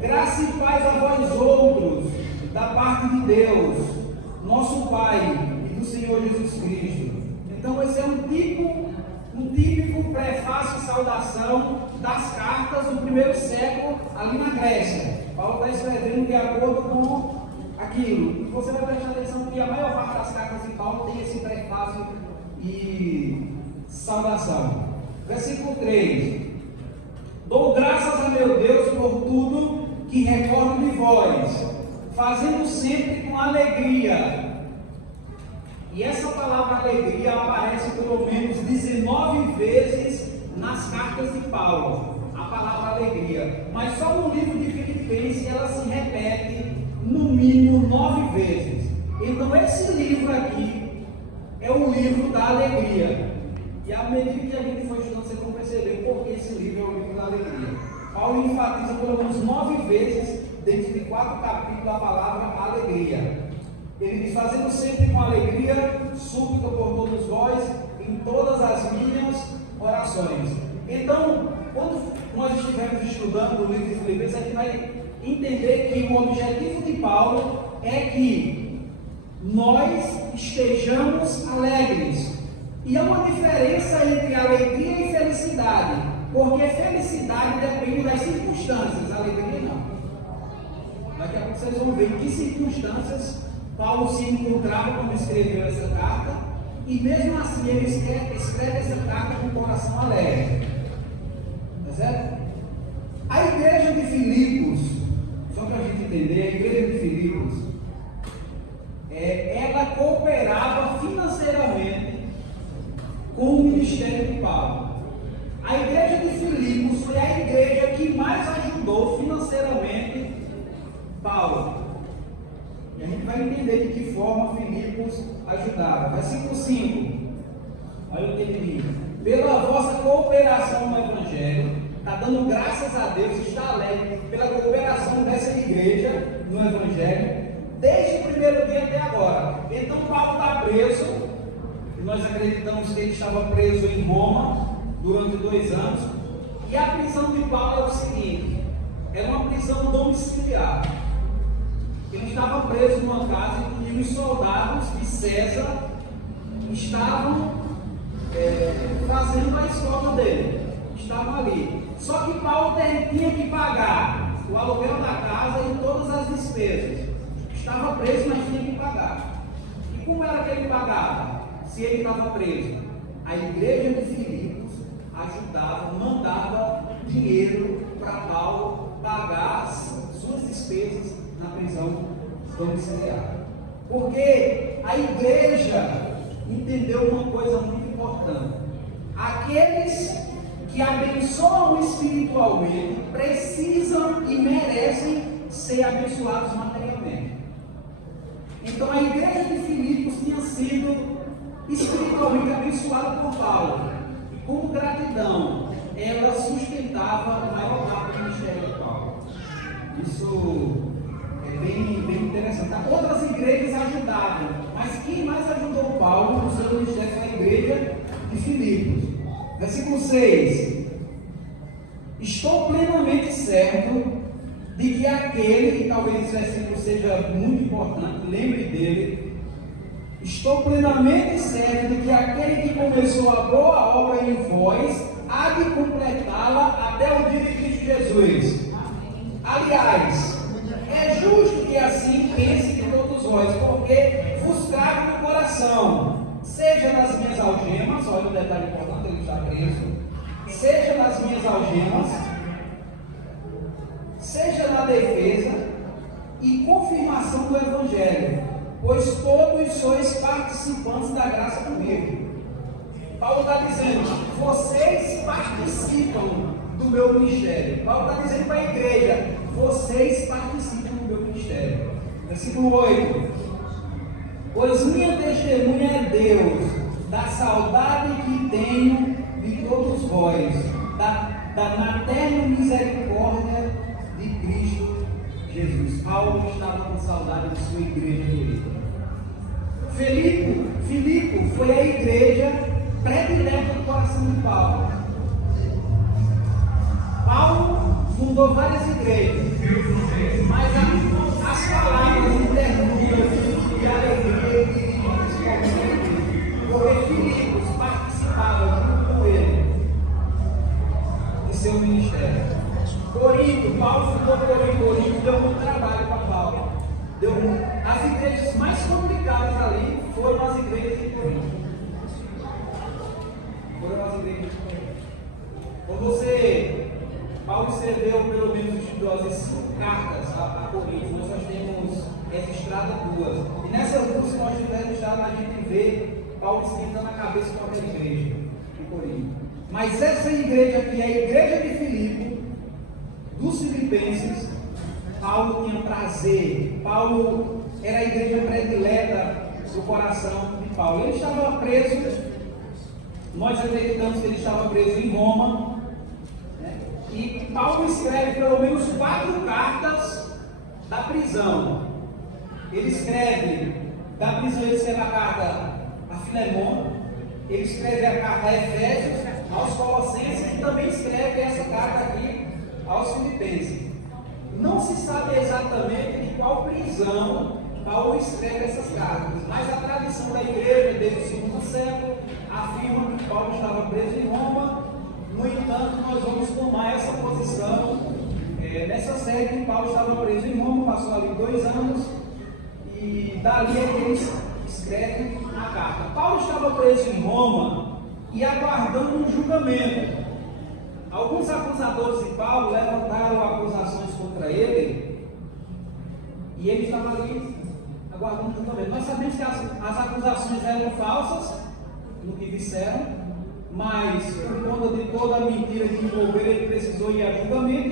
Graça e paz a vós outros, da parte de Deus, nosso Pai, do Senhor Jesus Cristo. Então esse é um típico prefácio e saudação das cartas do primeiro século ali na Grécia. Paulo está escrevendo de acordo com aquilo. E você vai prestar atenção que a maior parte das cartas de Paulo tem esse prefácio e saudação. Versículo 3. Dou graças a meu Deus por tudo que recordo de vós, fazendo sempre com alegria. E essa palavra alegria aparece pelo menos 19 vezes nas cartas de Paulo, a palavra alegria. Mas só no livro de Filipenses ela se repete no mínimo 9 vezes. Então esse livro aqui é o livro da alegria. E à medida que a gente for estudando, vocês vão perceber por que esse livro é o livro da alegria. Paulo enfatiza pelo menos 9 vezes, dentro de 4 capítulos, a palavra alegria. Ele diz, fazendo sempre com alegria, súplica por todos vós, em todas as minhas orações. Então, quando nós estivermos estudando o livro de Filipenses, a gente vai entender que o objetivo de Paulo é que nós estejamos alegres. E há uma diferença entre alegria e felicidade, porque felicidade depende das circunstâncias, alegria não. Daqui a pouco vocês vão ver em que circunstâncias Paulo se encontrava quando escreveu essa carta, e mesmo assim ele escreve essa carta com o coração alegre. Tá certo? A igreja de Filipos, só para a gente entender, a igreja de Filipos, ela cooperava financeiramente com o ministério de Paulo. A igreja de Filipos foi a igreja que mais ajudou financeiramente Paulo. E a gente vai entender de que forma Filipos ajudava. Versículo 5. Olha o que ele diz. Pela vossa cooperação no Evangelho, está dando graças a Deus, está alegre pela cooperação dessa igreja no Evangelho, desde o primeiro dia até agora. Então Paulo está preso, e nós acreditamos que ele estava preso em Roma durante 2 anos, e a prisão de Paulo é o seguinte, é uma prisão domiciliar. Ele estava preso numa casa e os soldados de César estavam fazendo a escolta dele. Estavam ali. Só que Paulo tinha que pagar o aluguel da casa e todas as despesas. Estava preso, mas tinha que pagar. E como era que ele pagava? Se ele estava preso? A igreja de Filipos ajudava, mandava dinheiro para Paulo pagar suas despesas na prisão domiciliar. Porque a igreja entendeu uma coisa muito importante. Aqueles que abençoam espiritualmente precisam e merecem ser abençoados materialmente. Então a igreja de Filipos tinha sido espiritualmente abençoada por Paulo. E como gratidão, ela sustentava a maior parte do ministério de Paulo. Isso é bem interessante. Outras igrejas ajudavam, mas quem mais ajudou Paulo no seu ministério foi a igreja de Filipos. Versículo 6. Estou plenamente certo de que aquele, e talvez esse versículo seja muito importante, lembre dele. Estou plenamente certo de que aquele que começou a boa obra em vós há de completá-la até o dia de Cristo Jesus. Aliás, é justo que assim pense de todos vós, porque vos trago no coração, seja nas minhas algemas, olha um detalhe importante, ele está preso, seja nas minhas algemas, seja na defesa e confirmação do Evangelho, pois todos sois participantes da graça comigo. Paulo está dizendo, vocês participam do meu ministério. Paulo está dizendo para a igreja, vocês participam do meu ministério. Versículo 8. Pois minha testemunha é Deus, da saudade que tenho de todos vós, da materna misericórdia de Cristo Jesus. Paulo estava com saudade de sua igreja querida. Filipe foi a igreja predileta do coração de Paulo. Paulo fundou várias igrejas, mas as palavras de ternura e alegria dirigiam principalmente porque Filipos participava junto com ele de seu ministério. Corinto, Paulo fundou Corinto, deu muito trabalho para Paulo. As igrejas mais complicadas ali foram as igrejas de Corinto. Quando Paulo escreveu pelo menos 5 cartas a Corinto, nós só temos registradas 2. E nessas 2 que nós tivemos registradas, a gente vê Paulo esquentando a cabeça com aquela igreja de Corinto. Mas essa igreja aqui, a igreja de Filipe, dos filipenses, Paulo tinha prazer. Paulo era a igreja predileta do coração de Paulo. Ele estava preso, nós acreditamos que ele estava preso em Roma, né? E Paulo escreve pelo menos 4 cartas da prisão. Ele escreve da prisão, ele escreve a carta a Filemon, ele escreve a carta a Efésios, aos Colossenses, e também escreve essa carta aqui aos Filipenses. Não se sabe exatamente de qual prisão Paulo escreve essas cartas, mas a tradição da igreja desde o 2º século afirma que Paulo estava preso em Roma. No entanto, nós vamos tomar essa posição nessa série que Paulo estava preso em Roma, passou ali 2 anos, e dali ele escreve a carta. Paulo estava preso em Roma e aguardando um julgamento. Alguns acusadores de Paulo levantaram acusações contra ele e ele estava ali aguardando um julgamento. Nós sabemos que as acusações eram falsas no que disseram, mas por conta de toda a mentira que envolveu, ele precisou ir a julgamento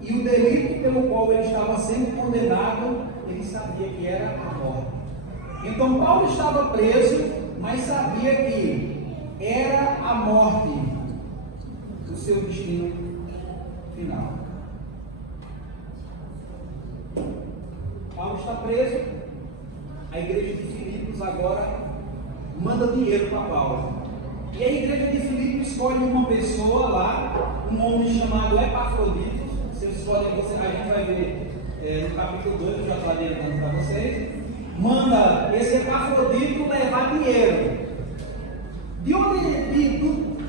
e o delito pelo qual ele estava sendo condenado, ele sabia que era a morte. Então Paulo estava preso, mas sabia que era a morte o seu destino final. Paulo está preso, a igreja de Filipos agora manda dinheiro para Paulo. E a igreja de Filipos escolhe uma pessoa lá, um homem chamado Epafrodito. Vocês podem, a gente vai ver no capítulo 2, eu já estou adiantando para vocês. Manda esse Epafrodito levar dinheiro.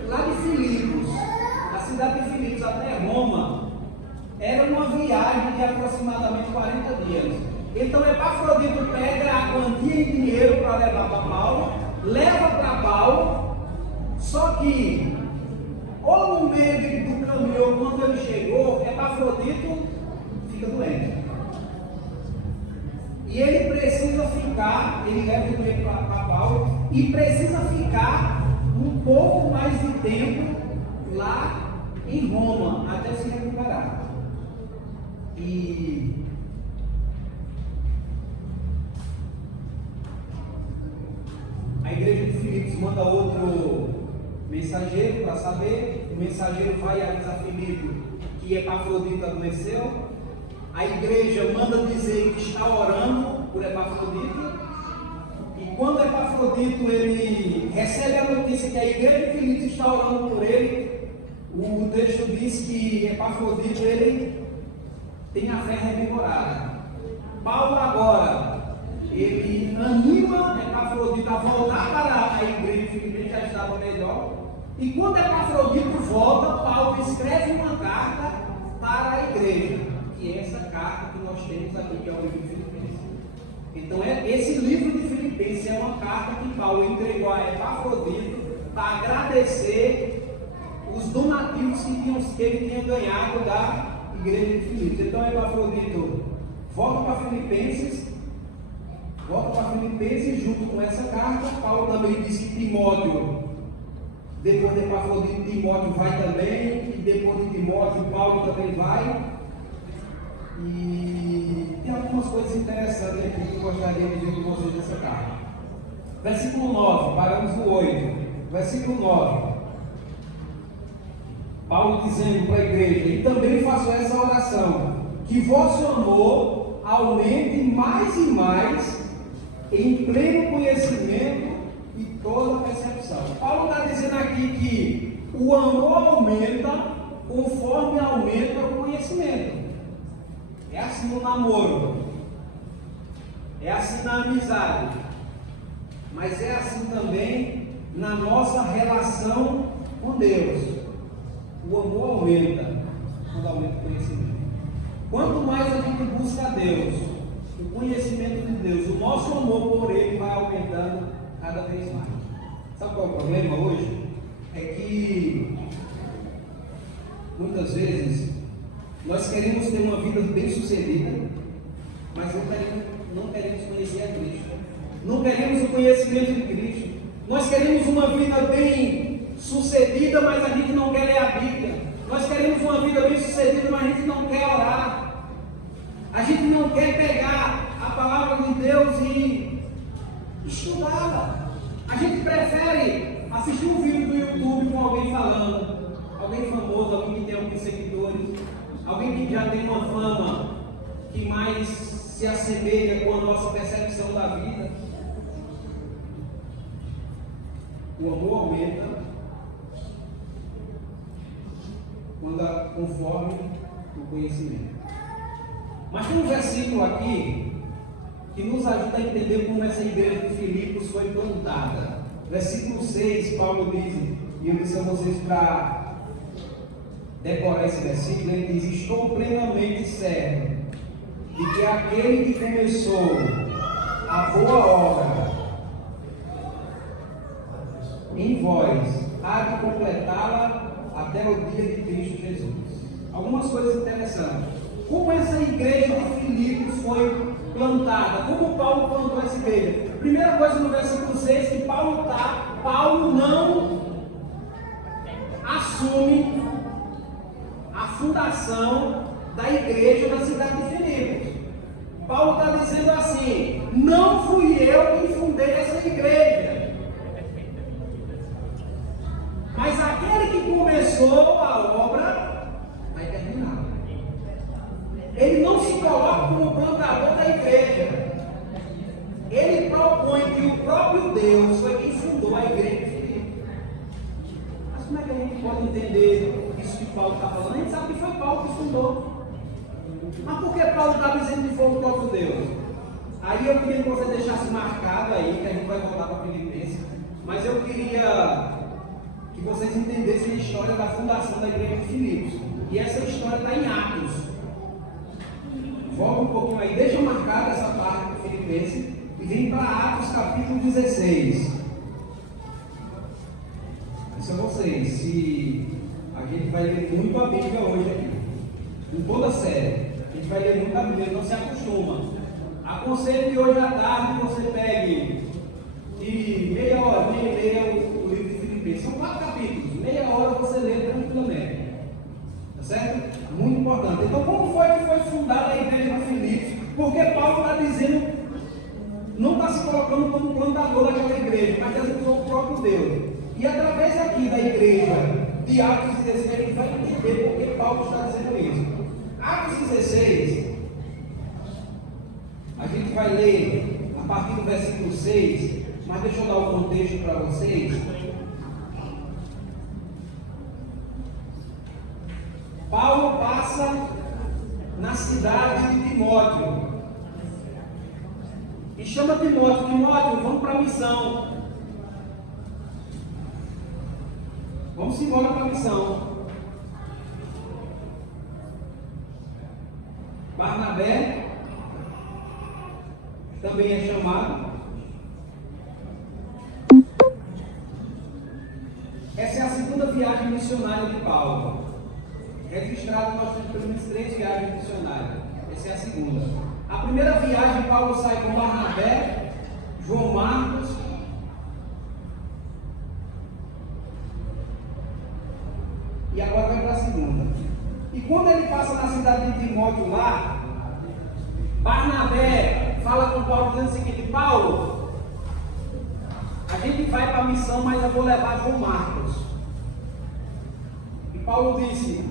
Lá de Filipos, a cidade de Filipos até Roma, era uma viagem de aproximadamente 40 dias. Então Epafrodito pega a quantia de dinheiro para levar para Paulo, leva para Paulo, só que ou no meio do caminho, ou quando ele chegou, Epafrodito fica doente. E ele precisa ficar, ele leva o dinheiro para Paulo, e precisa ficar um pouco mais de tempo lá em Roma, até se recuperar. E mensageiro para saber. O mensageiro vai e avisa a Filipe que Epafrodito adoeceu. A igreja manda dizer que está orando por Epafrodito. E quando Epafrodito ele recebe a notícia que a igreja de Filipe está orando por ele, o texto diz que Epafrodito ele tem a fé revigorada. Paulo agora, ele anima Epafrodito a voltar para a igreja de Filipe, que já estava melhor. E quando Epafrodito volta, Paulo escreve uma carta para a igreja, que é essa carta que nós temos aqui, que é o livro de Filipenses. Então, esse livro de Filipenses é uma carta que Paulo entregou a Epafrodito para agradecer os donativos que ele tinha ganhado da igreja de Filipos. Então, Epafrodito volta para Filipenses, junto com essa carta. Paulo também diz que Timóteo, depois de Epafrodito, Timóteo vai também, e depois de Timóteo, Paulo também vai. E tem algumas coisas interessantes aqui que eu gostaria de ver com vocês nessa carta. Versículo 9, paramos no 8. Versículo 9. Paulo dizendo para a igreja: e também faço essa oração, que vosso amor aumente mais e mais em pleno conhecimento e toda percepção. Paulo está dizendo aqui que o amor aumenta conforme aumenta o conhecimento. É assim no namoro, é assim na amizade, mas é assim também na nossa relação com Deus. O amor aumenta quando aumenta o conhecimento. Quanto mais a gente busca a Deus, o conhecimento de Deus, o nosso amor por Ele vai aumentando cada vez mais. Sabe qual é o problema hoje? É que muitas vezes nós queremos ter uma vida bem sucedida, mas não queremos conhecer a Cristo. Não queremos o conhecimento de Cristo. Nós queremos uma vida bem sucedida, mas a gente não quer ler a Bíblia. Nós queremos uma vida bem sucedida, mas a gente não quer orar. A gente não quer pegar a palavra de Deus e estudá-la. A gente prefere assistir um vídeo do YouTube com alguém falando, alguém famoso, alguém que tem alguns seguidores, alguém que já tem uma fama que mais se assemelha com a nossa percepção da vida. O amor aumenta conforme o conhecimento. Mas tem um versículo aqui que nos ajuda a entender como essa igreja de Filipos foi plantada. Versículo 6, Paulo diz, e eu disse a vocês para decorar esse versículo, ele diz: estou plenamente certo de que aquele que começou a boa obra em vós há de completá-la até o dia de Cristo Jesus. Algumas coisas interessantes. Como essa igreja de Filipos foi plantada? Como Paulo plantou essa igreja? Primeira coisa no versículo 6 que Paulo não assume a fundação da igreja da cidade de Filipos. Paulo está dizendo assim: não fui eu que fundei essa igreja, mas aquele que começou a obra vai terminar. Ele não se coloca como plantador da igreja. Ele propõe que o próprio Deus foi quem fundou a igreja de Filipos. Mas como é que a gente pode entender isso que Paulo está falando? A gente sabe que foi Paulo que fundou. Mas por que Paulo está dizendo que foi o próprio Deus? Aí eu queria que você deixasse marcado aí, que a gente vai voltar para Filipenses. Mas eu queria que vocês entendessem a história da fundação da igreja de Filipos. E essa história está em Atos. Volta um pouquinho aí, deixa marcada essa parte do Filipenses e vem para Atos capítulo 16. Isso a vocês, se a gente vai ler muito a Bíblia hoje aqui, em toda a série, a gente vai ler muito a Bíblia, não se acostuma. Aconselho que hoje à tarde você pegue de meia hora, leia o livro de Filipenses. São 4 capítulos, meia hora você lê tranquilamente. Tá certo? Muito importante. Então, como foi que foi fundada a igreja de Filipos? Porque Paulo está dizendo, não está se colocando como plantador daquela igreja, mas Jesus usou o próprio Deus. E através aqui aqui da igreja de Atos 16 vai entender por que Paulo está dizendo isso. Atos 16, a gente vai ler a partir do versículo 6, mas deixa eu dar o contexto para vocês. Paulo passa na cidade de Timóteo e chama Timóteo: Timóteo, vamos para a missão. Vamos embora para a missão. Barnabé também é chamado. Essa é a segunda viagem missionária de Paulo. Registrado, nós temos pelo menos 3 viagens missionárias. Essa é a segunda. A primeira viagem, Paulo sai com Barnabé, João Marcos, e agora vai para a segunda. E quando ele passa na cidade de Timóteo lá, Barnabé fala com Paulo dizendo o seguinte: Paulo, a gente vai para a missão, mas eu vou levar João Marcos. E Paulo disse: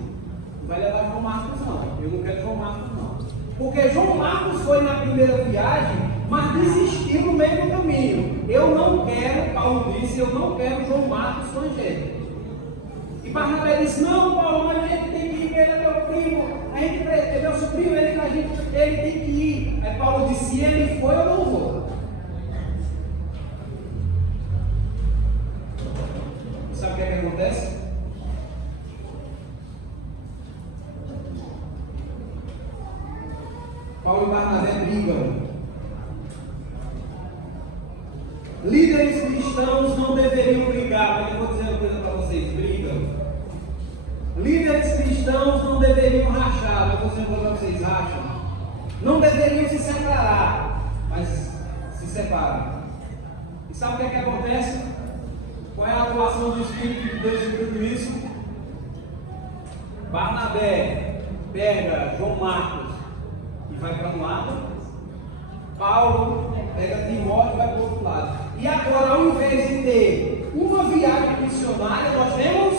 não vai levar João Marcos não, eu não quero João Marcos não. Porque João Marcos foi na primeira viagem, mas desistiu no meio do caminho. Eu não quero, Paulo disse, eu não quero João Marcos com a gente. E Barnabé disse: não, Paulo, mas a gente tem que ir, ele é meu primo, ele é meu sobrinho, ele tem que ir. Aí Paulo disse: se ele foi, eu não vou. Sabe o que é que acontece? Paulo e Barnabé brigam. Líderes cristãos não deveriam brigar, mas eu vou dizer uma coisa para vocês: brigam. Líderes cristãos não deveriam rachar, mas eu vou dizer uma coisa para vocês: racham. Não deveriam se separar, mas se separam. E sabe o que é que acontece? Qual é a atuação do Espírito de Deus em tudo isso? Barnabé pega João Marcos e vai para um lado, Paulo pega Timóteo e vai para o outro lado. E agora, ao invés de ter uma viagem missionária, nós temos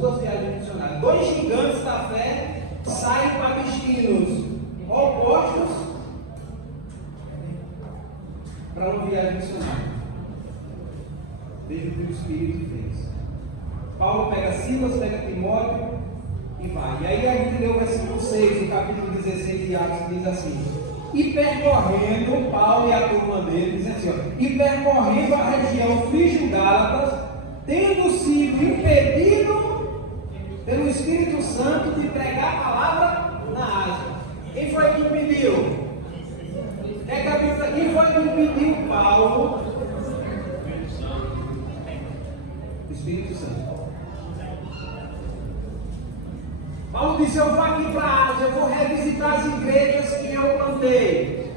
2 viagens missionárias. 2 gigantes da fé saem para destinos opostos para uma viagem missionária. Veja o que o Espírito fez. Paulo pega Silas, pega Timóteo e vai. E aí a gente lê o versículo 6 do capítulo 16 de Atos, que diz assim: e percorrendo, Paulo e a turma dele, diz assim, ó, e percorrendo a região frígio-gálatas, tendo sido impedido pelo Espírito Santo de pregar a palavra na Ásia. Quem foi que impediu? Quem foi que impediu Paulo? O Espírito Santo. Paulo disse: eu vou aqui para a Ásia, eu vou revisitar as igrejas que eu plantei.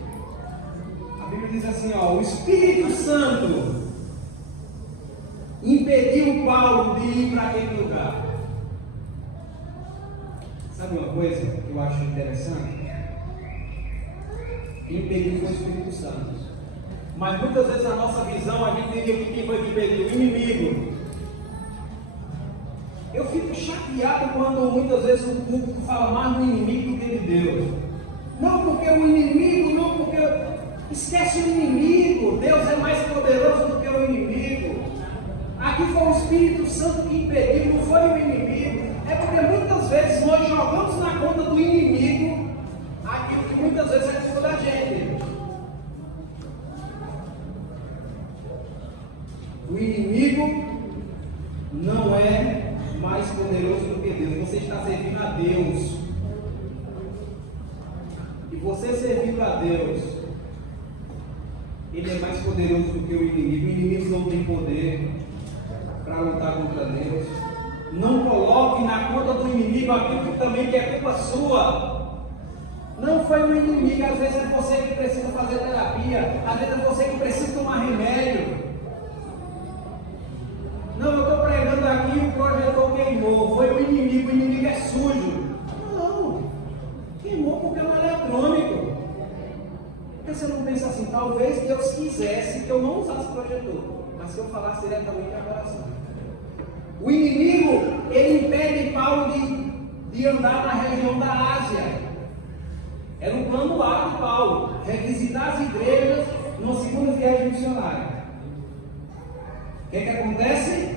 A Bíblia diz assim, ó: o Espírito Santo impediu Paulo de ir para aquele lugar. Sabe uma coisa que eu acho interessante? Impediu foi o Espírito Santo. Mas muitas vezes a nossa visão, a gente diria que quem foi que impediu? O inimigo. Eu fico chateado quando muitas vezes o público fala mais do inimigo do que de Deus. Não porque o inimigo, não porque... Esquece o inimigo. Deus é mais poderoso do que o inimigo. Aqui foi o Espírito Santo que impediu, não foi o inimigo. É porque muitas vezes nós jogamos na conta do inimigo aquilo que muitas vezes é culpa da gente. O inimigo não é mais poderoso do que Deus. Você está servindo a Deus. E você servindo a Deus, Ele é mais poderoso do que o inimigo. O inimigo não tem poder para lutar contra Deus. Não coloque na conta do inimigo aquilo que também é culpa sua. Não foi o inimigo. Às vezes é você que precisa fazer terapia. Às vezes é você que precisa tomar remédio. Não, eu estou pregando aqui e o projetor queimou. Foi o inimigo é sujo. Não, queimou porque é um eletrônico. Por que você não pensa assim? Talvez Deus quisesse que eu não usasse projetor, mas que eu falasse diretamente a coração. O inimigo, ele impede Paulo de andar na região da Ásia. Era o plano A de Paulo, revisitar as igrejas numa segunda viagem missionária. O que acontece?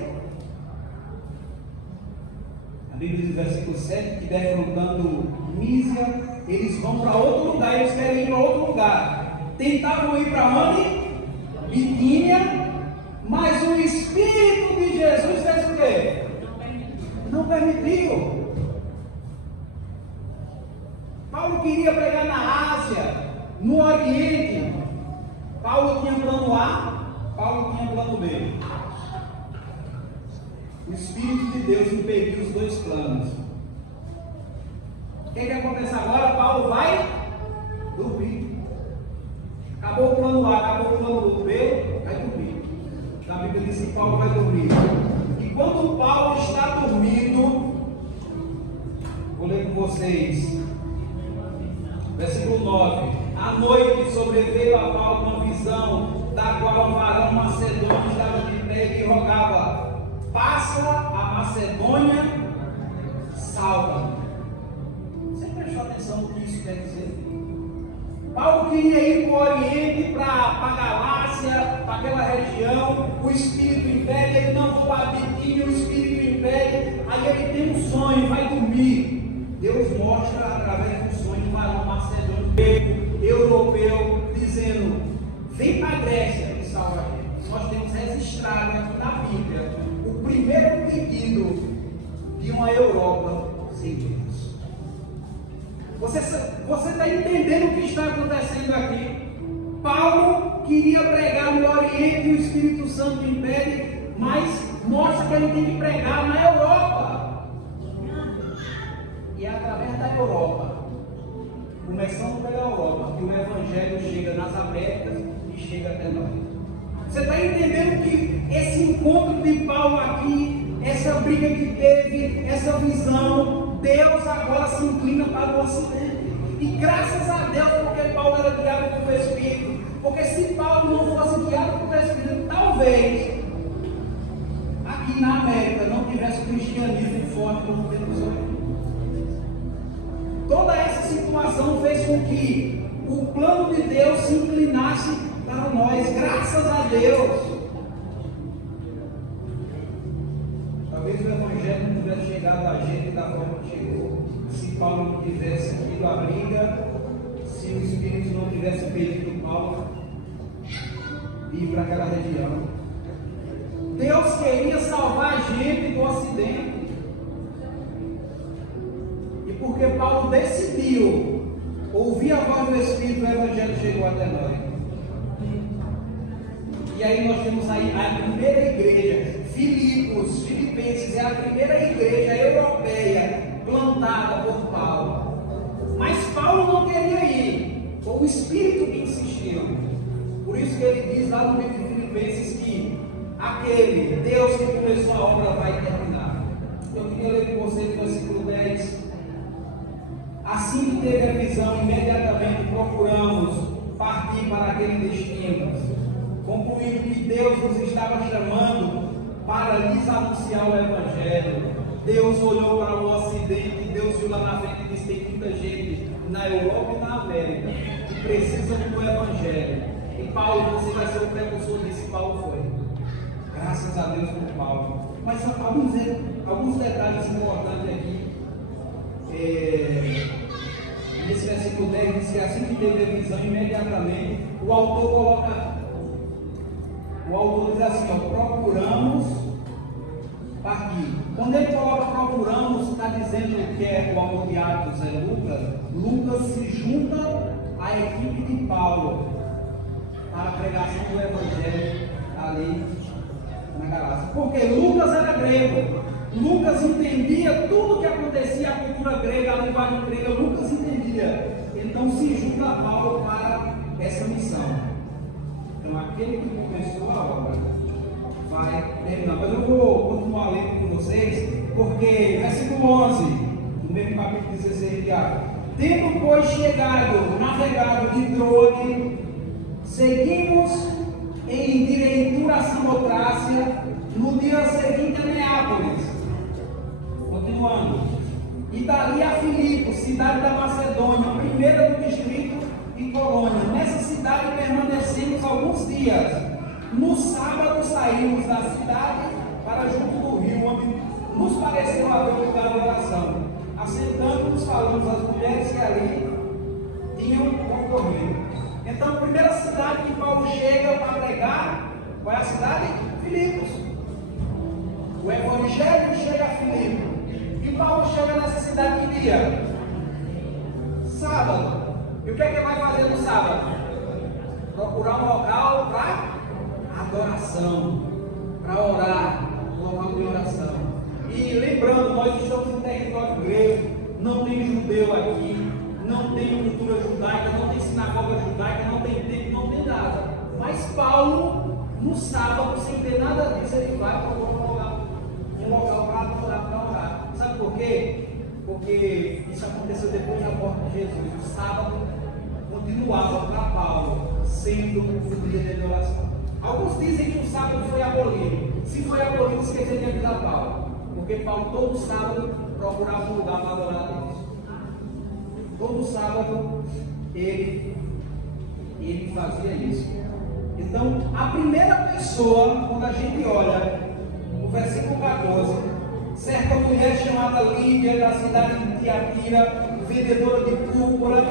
A Bíblia diz no versículo 7 que defrontando Mísia, eles vão para outro lugar, eles querem ir para outro lugar. Tentavam ir para onde? Bitínia, mas o Espírito de Jesus fez o quê? Não permitiu. Paulo queria pregar na Ásia, no Oriente. Paulo tinha plano A, Paulo tinha plano B. O Espírito de Deus impediu os dois planos. O que acontece agora? Paulo vai dormir. Acabou o plano A, acabou o plano B, vai dormir. A Bíblia diz que Paulo vai dormir. E quando Paulo está dormindo, vou ler com vocês. Versículo 9: à noite sobreveio a Paulo uma visão, da qual um varão macedônio estava de pé e rogava: passa a Macedônia, salva. Você prestou atenção no que isso quer dizer? Paulo queria ir para o Oriente, para a Galácia, para aquela região. O Espírito impede, ele não vai para Bitínia, o Espírito impede. Aí ele tem um sonho, vai dormir. Deus mostra através do sonho um varão macedônio, europeu, dizendo: vem para a Grécia e salva a gente. Nós temos registrado aqui na Bíblia o primeiro pedido de uma Europa sem Deus. Você está entendendo o que está acontecendo aqui? Paulo queria pregar no Oriente e o Espírito Santo impede, mas mostra que ele tem que pregar na Europa. E é através da Europa, começando pela Europa, que o Evangelho chega nas Américas e chega até nós. Você está entendendo que esse encontro de Paulo aqui, essa briga que teve, essa visão, Deus agora se inclina para o Ocidente. E graças a Deus, porque Paulo era guiado pelo Espírito. Porque se Paulo não fosse guiado pelo Espírito, talvez aqui na América não tivesse o cristianismo forte como temos hoje. Toda essa situação fez com que o plano de Deus se inclinasse para nós, graças a Deus. Talvez o Evangelho não tivesse chegado a gente da forma que chegou, se Paulo não tivesse ido à briga, se o Espírito não tivesse pedido Paulo ir para aquela região. Deus queria salvar a gente do Ocidente. E porque Paulo decidiu ouvir a voz do Espírito, o Evangelho chegou até nós. E aí nós temos aí a primeira igreja, Filipenses, é a primeira igreja europeia plantada por Paulo. Mas Paulo não queria ir, foi o Espírito que insistiu. Por isso que ele diz lá no livro de Filipenses que aquele Deus que começou a obra vai terminar. Eu queria ler com vocês o versículo 10. Assim que teve a visão, imediatamente procuramos partir para aquele destino, concluindo que Deus nos estava chamando para lhes anunciar o Evangelho. Deus olhou para o Ocidente, Deus viu lá na frente e disse: tem muita gente na Europa e na América que precisam do Evangelho. E Paulo, você vai ser o precursor disso. Paulo foi. Graças a Deus por Paulo. Mas alguns detalhes importantes aqui. Nesse versículo 10 diz que assim que teve a visão, imediatamente o autor diz assim: ó, procuramos partir. Quando ele coloca procuramos, está dizendo que é o autor de Atos, é Lucas. Lucas se junta à equipe de Paulo para a pregação do Evangelho ali na Galácia. Porque Lucas era grego. Lucas entendia tudo o que acontecia, a cultura grega, a linguagem grega, Lucas entendia. Então se junta a Paulo para essa missão. Então aquele que começou a obra vai terminar. Mas eu vou continuar lendo com vocês, porque versículo 11, no mesmo capítulo 16 de Atos: tendo pois chegado, navegado de Troade, seguimos em direitura a Samotrácia, No dia seguinte a Neápolis, continuando, e dali a Filipos, cidade da Macedônia, primeira do distrito e colônia. Nessa cidade permanecemos alguns dias. No sábado saímos da cidade para junto do rio, onde nos pareceu haver lugar de oração. Assentando-nos, falamos às mulheres que ali tinham concorrido. Então, a primeira cidade que Paulo chega para pregar, qual é a cidade? Filipos. O Evangelho chega a Filipos. E Paulo chega nessa cidade que dia? Sábado. E o que é que ele vai fazer no sábado? Procurar um local para adoração, para orar, um local de oração. E lembrando, nós estamos em território grego, não tem judeu aqui, não tem cultura judaica, não tem sinagoga judaica, não tem templo, não tem nada. Mas Paulo, no sábado, sem ter nada disso, ele vai procurar um local para adorar, para orar. Sabe por quê? Porque isso aconteceu depois da morte de Jesus. O sábado continuava para Paulo sendo o dia de oração. Alguns dizem que o sábado foi abolido. Se foi abolido, esqueceu de avisar Paulo. Porque Paulo todo sábado procurava um lugar para adorar a Deus. Todo sábado ele fazia isso. Então, a primeira pessoa, quando a gente olha o versículo 14, certa mulher chamada Lídia, da cidade de Tiatira, vendedora de púrpura,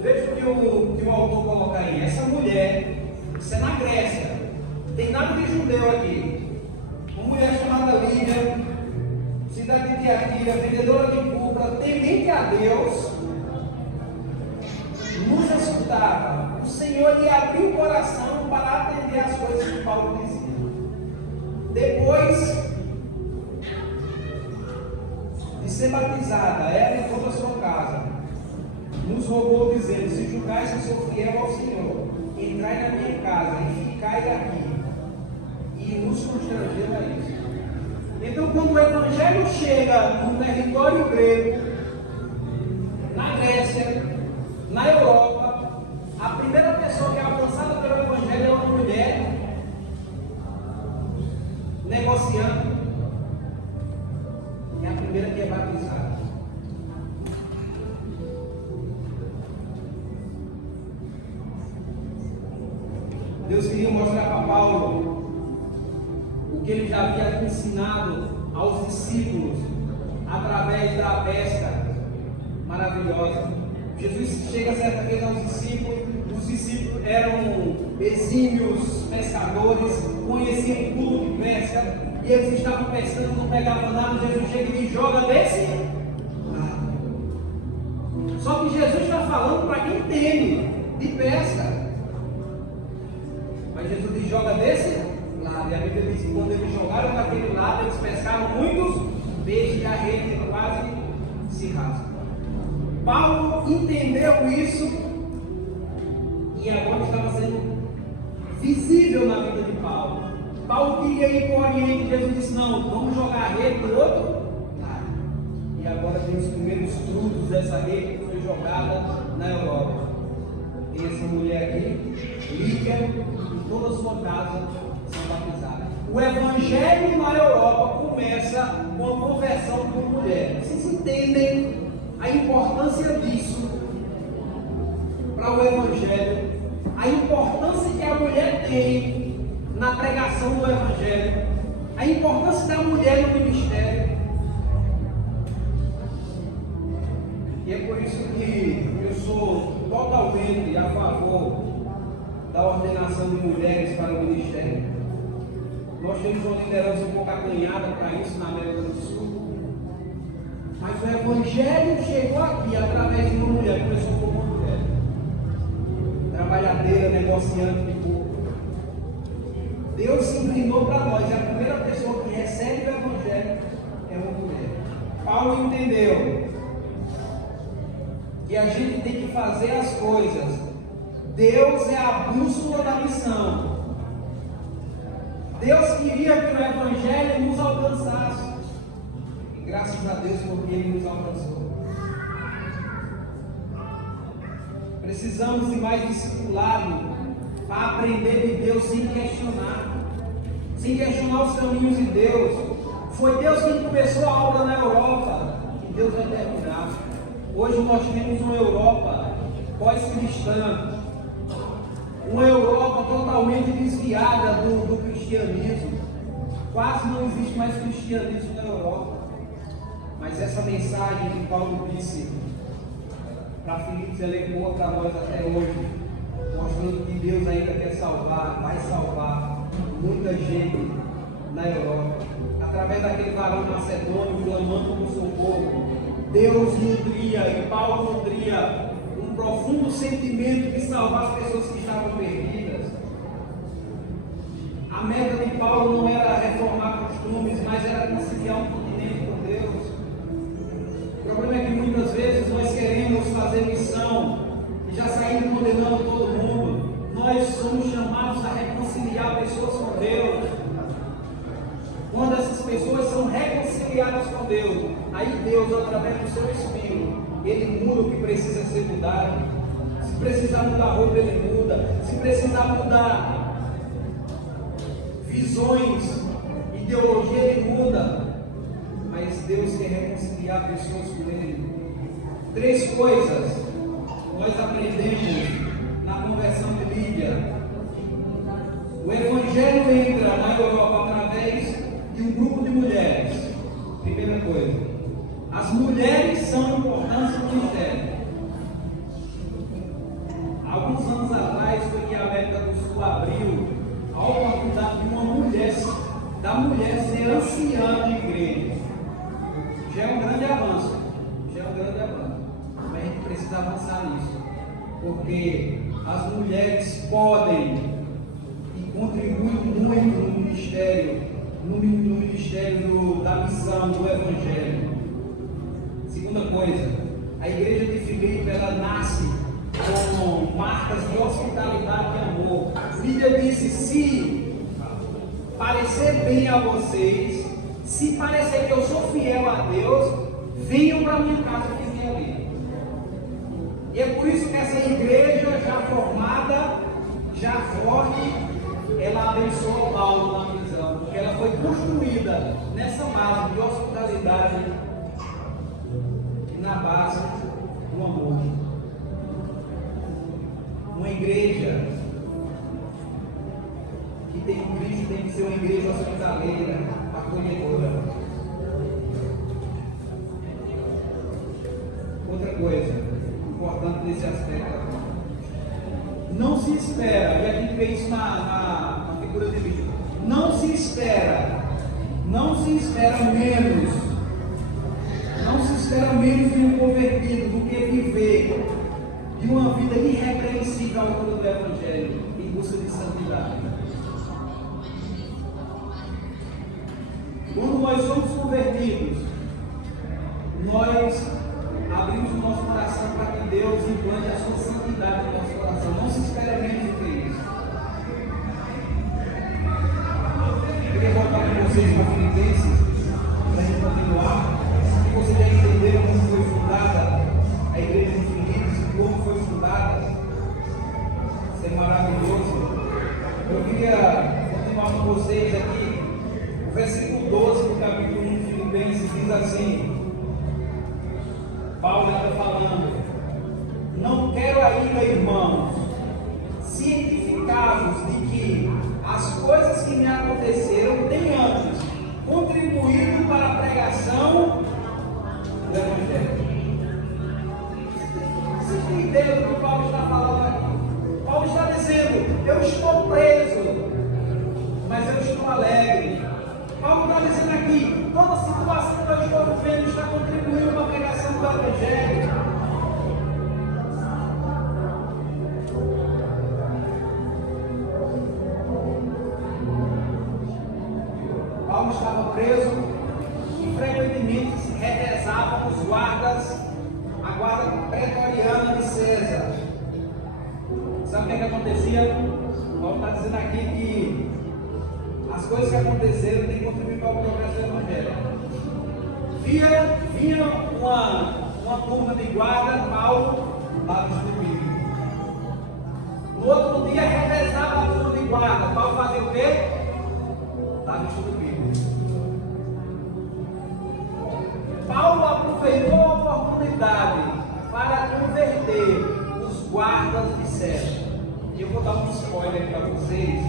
veja o que o autor coloca aí. Essa mulher, isso é na Grécia, não tem nada de judeu aqui. Uma mulher chamada Lídia, cidade de Tiatira, vendedora de púrpura, temente a Deus, nos escutava. O Senhor lhe abriu o coração para atender as coisas que Paulo dizia. Depois de ser batizada, ela e toda a sua casa, nos rogou dizendo: se julgais que sou fiel ao Senhor, entrai na minha casa e ficai aqui. E nos constrangeu a isso. Então, quando o Evangelho chega no território grego, na Grécia, na Europa, a primeira pessoa que é alcançada pelo Evangelho é uma mulher negociando, e a primeira que é batizada. Deus queria mostrar para Paulo o que ele já havia ensinado aos discípulos através da pesca maravilhosa. Jesus chega certa vez aos discípulos, os discípulos eram exímios pescadores, conheciam tudo de pesca, e eles estavam pescando, não pegavam nada. Jesus chega e joga desse lado. Só que Jesus está falando para quem entende de pesca. Mas Jesus diz: joga desse lado. E a Bíblia diz que quando eles jogaram daquele lado, eles pescaram muitos peixes e a rede quase se rasga. Paulo entendeu isso e agora estava sendo visível na vida de Paulo. Paulo queria ir para o Oriente, Jesus disse: não, vamos jogar a rede do outro lado. E agora tem os primeiros frutos dessa rede que foi jogada na Europa. Tem essa mulher aqui, Lídia, e toda a sua casa são batizadas. O Evangelho na Europa começa com a conversão de uma mulher. Vocês entendem a importância disso para o Evangelho, a importância que a mulher tem na pregação do Evangelho, a importância da mulher no ministério. E é por isso que eu sou totalmente a favor da ordenação de mulheres para o ministério. Nós temos uma liderança um pouco acanhada para isso na América do Sul. Mas o Evangelho chegou aqui através de uma mulher, começou como uma mulher, trabalhadeira, negociante de pouco. Deus se inclinou para nós, e a primeira pessoa que recebe o Evangelho é uma mulher. Paulo entendeu que a gente tem que fazer as coisas. Deus é a bússola da missão. Deus queria que o Evangelho nos alcançasse. Graças a Deus porque Ele nos alcançou. Precisamos de mais discipulado para aprender de Deus sem questionar, sem questionar os caminhos de Deus. Foi Deus quem começou a obra na Europa, e Deus vai terminar. Hoje nós temos uma Europa pós-cristã, uma Europa totalmente desviada do cristianismo. Quase não existe mais cristianismo na Europa. Mas essa mensagem que Paulo disse para Filipos, ela ecoa para nós até hoje, mostrando que Deus ainda quer salvar, vai salvar muita gente na Europa. Através daquele varão macedônio clamando por socorro, Deus nutria e Paulo nutria um profundo sentimento de salvar as pessoas que estavam perdidas. A meta de Paulo não era reformar costumes, mas era conciliar um continente com Deus. O problema é que muitas vezes nós queremos fazer missão e já saímos condenando todo mundo. Nós somos chamados a reconciliar pessoas com Deus. Quando essas pessoas são reconciliadas com Deus, aí Deus, através do seu Espírito, Ele muda o que precisa ser mudado. Se precisar mudar a roupa, Ele muda. Se precisar mudar visões, ideologia, Ele muda. Mas Deus quer reconciliar pessoas com Ele. 3 coisas nós aprendemos na conversão de Lídia. O Evangelho entra na Europa através de um grupo de mulheres. Primeira coisa, as mulheres são importantes no ministério. Alguns anos atrás foi que a América do Sul abriu a oportunidade de uma mulher, da mulher ser anciã de igreja. Já é um grande avanço. Mas a gente precisa avançar nisso. Porque as mulheres podem e contribuem muito no ministério, da missão do Evangelho. Segunda coisa, a igreja de Filipe, ela nasce com marcas de hospitalidade e amor. Lídia disse: se parecer bem a vocês, se parecer que eu sou fiel a Deus, venham para minha casa que fiquem ali. E é por isso que essa igreja já formada, já forte, ela abençoou Paulo na missão, porque ela foi construída nessa base de hospitalidade e na base do amor. Uma igreja que tem Cristo tem que ser uma igreja hospitaleira, acolhedora. Outra coisa importante nesse aspecto: não se espera, e a gente vê isso na figura de Cristo, não se espera menos de um convertido do que viver de uma vida irrepreensível à altura do Evangelho, em busca de santidade. Quando nós somos convertidos, nós abrimos o nosso coração para que Deus implante a sua santidade no nosso coração. Não se espera menos do que isso. Eu queria voltar com vocês para Filipenses, para a gente continuar. E vocês já entenderam como foi fundada a igreja de Filipos e como foi fundada. Isso é maravilhoso. Eu queria continuar com vocês aqui. O versículo 12 do capítulo 1 de Filipenses diz assim: Paulo está falando: não quero ainda, irmãos, cientificados de que as coisas que me aconteceram têm antes contribuído para a pregação do Evangelho. Vocês têm ideia do que Paulo está falando aqui? Paulo está dizendo: eu estou preso, mas eu estou alegre. Paulo está dizendo aqui: toda a situação que eu estou vivendo está contribuindo para a pregação do Evangelho. Paulo estava preso e frequentemente se revezava com os guardas, a guarda pretoriana de César. Sabe o que acontecia? Paulo está dizendo aqui que as coisas que aconteceram têm contribuído para o progresso do Evangelho. Vinha uma turma de guarda, Paulo lá distribuído. No outro dia revezava a turma de guarda. Paulo fazia o quê? Estava instruído. Paulo aproveitou a oportunidade para converter os guardas de César. E eu vou dar um spoiler para vocês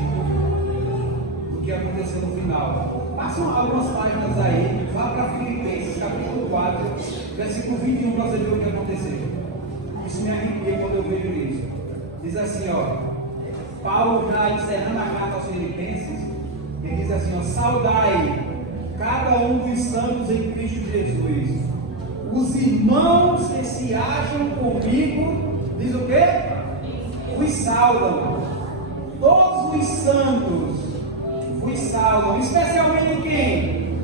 do que aconteceu no final. Passam algumas páginas aí, lá para Filipenses, capítulo 4, versículo 21, para você ver o que aconteceu. Isso me arrepia quando eu vejo isso. Diz assim, ó, Paulo já encerrando a carta aos Filipenses, ele diz assim, ó, saudai cada um dos santos em Cristo Jesus. Os irmãos que se acham comigo, diz o quê? Vos saudam. Todos os santos vos saudam. Especialmente quem?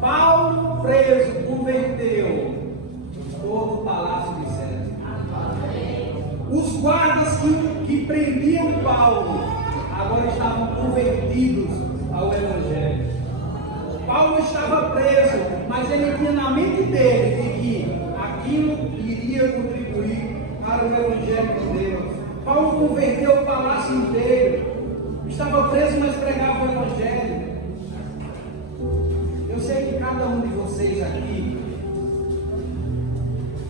Paulo preso converteu todo o palácio de César. Os guardas que prendiam Paulo agora estavam convertidos ao Evangelho. Paulo estava preso, mas ele tinha na mente dele de que aquilo iria contribuir para o Evangelho de Deus. Paulo converteu o palácio inteiro. Estava preso, mas pregava o Evangelho. Eu sei que cada um de vocês aqui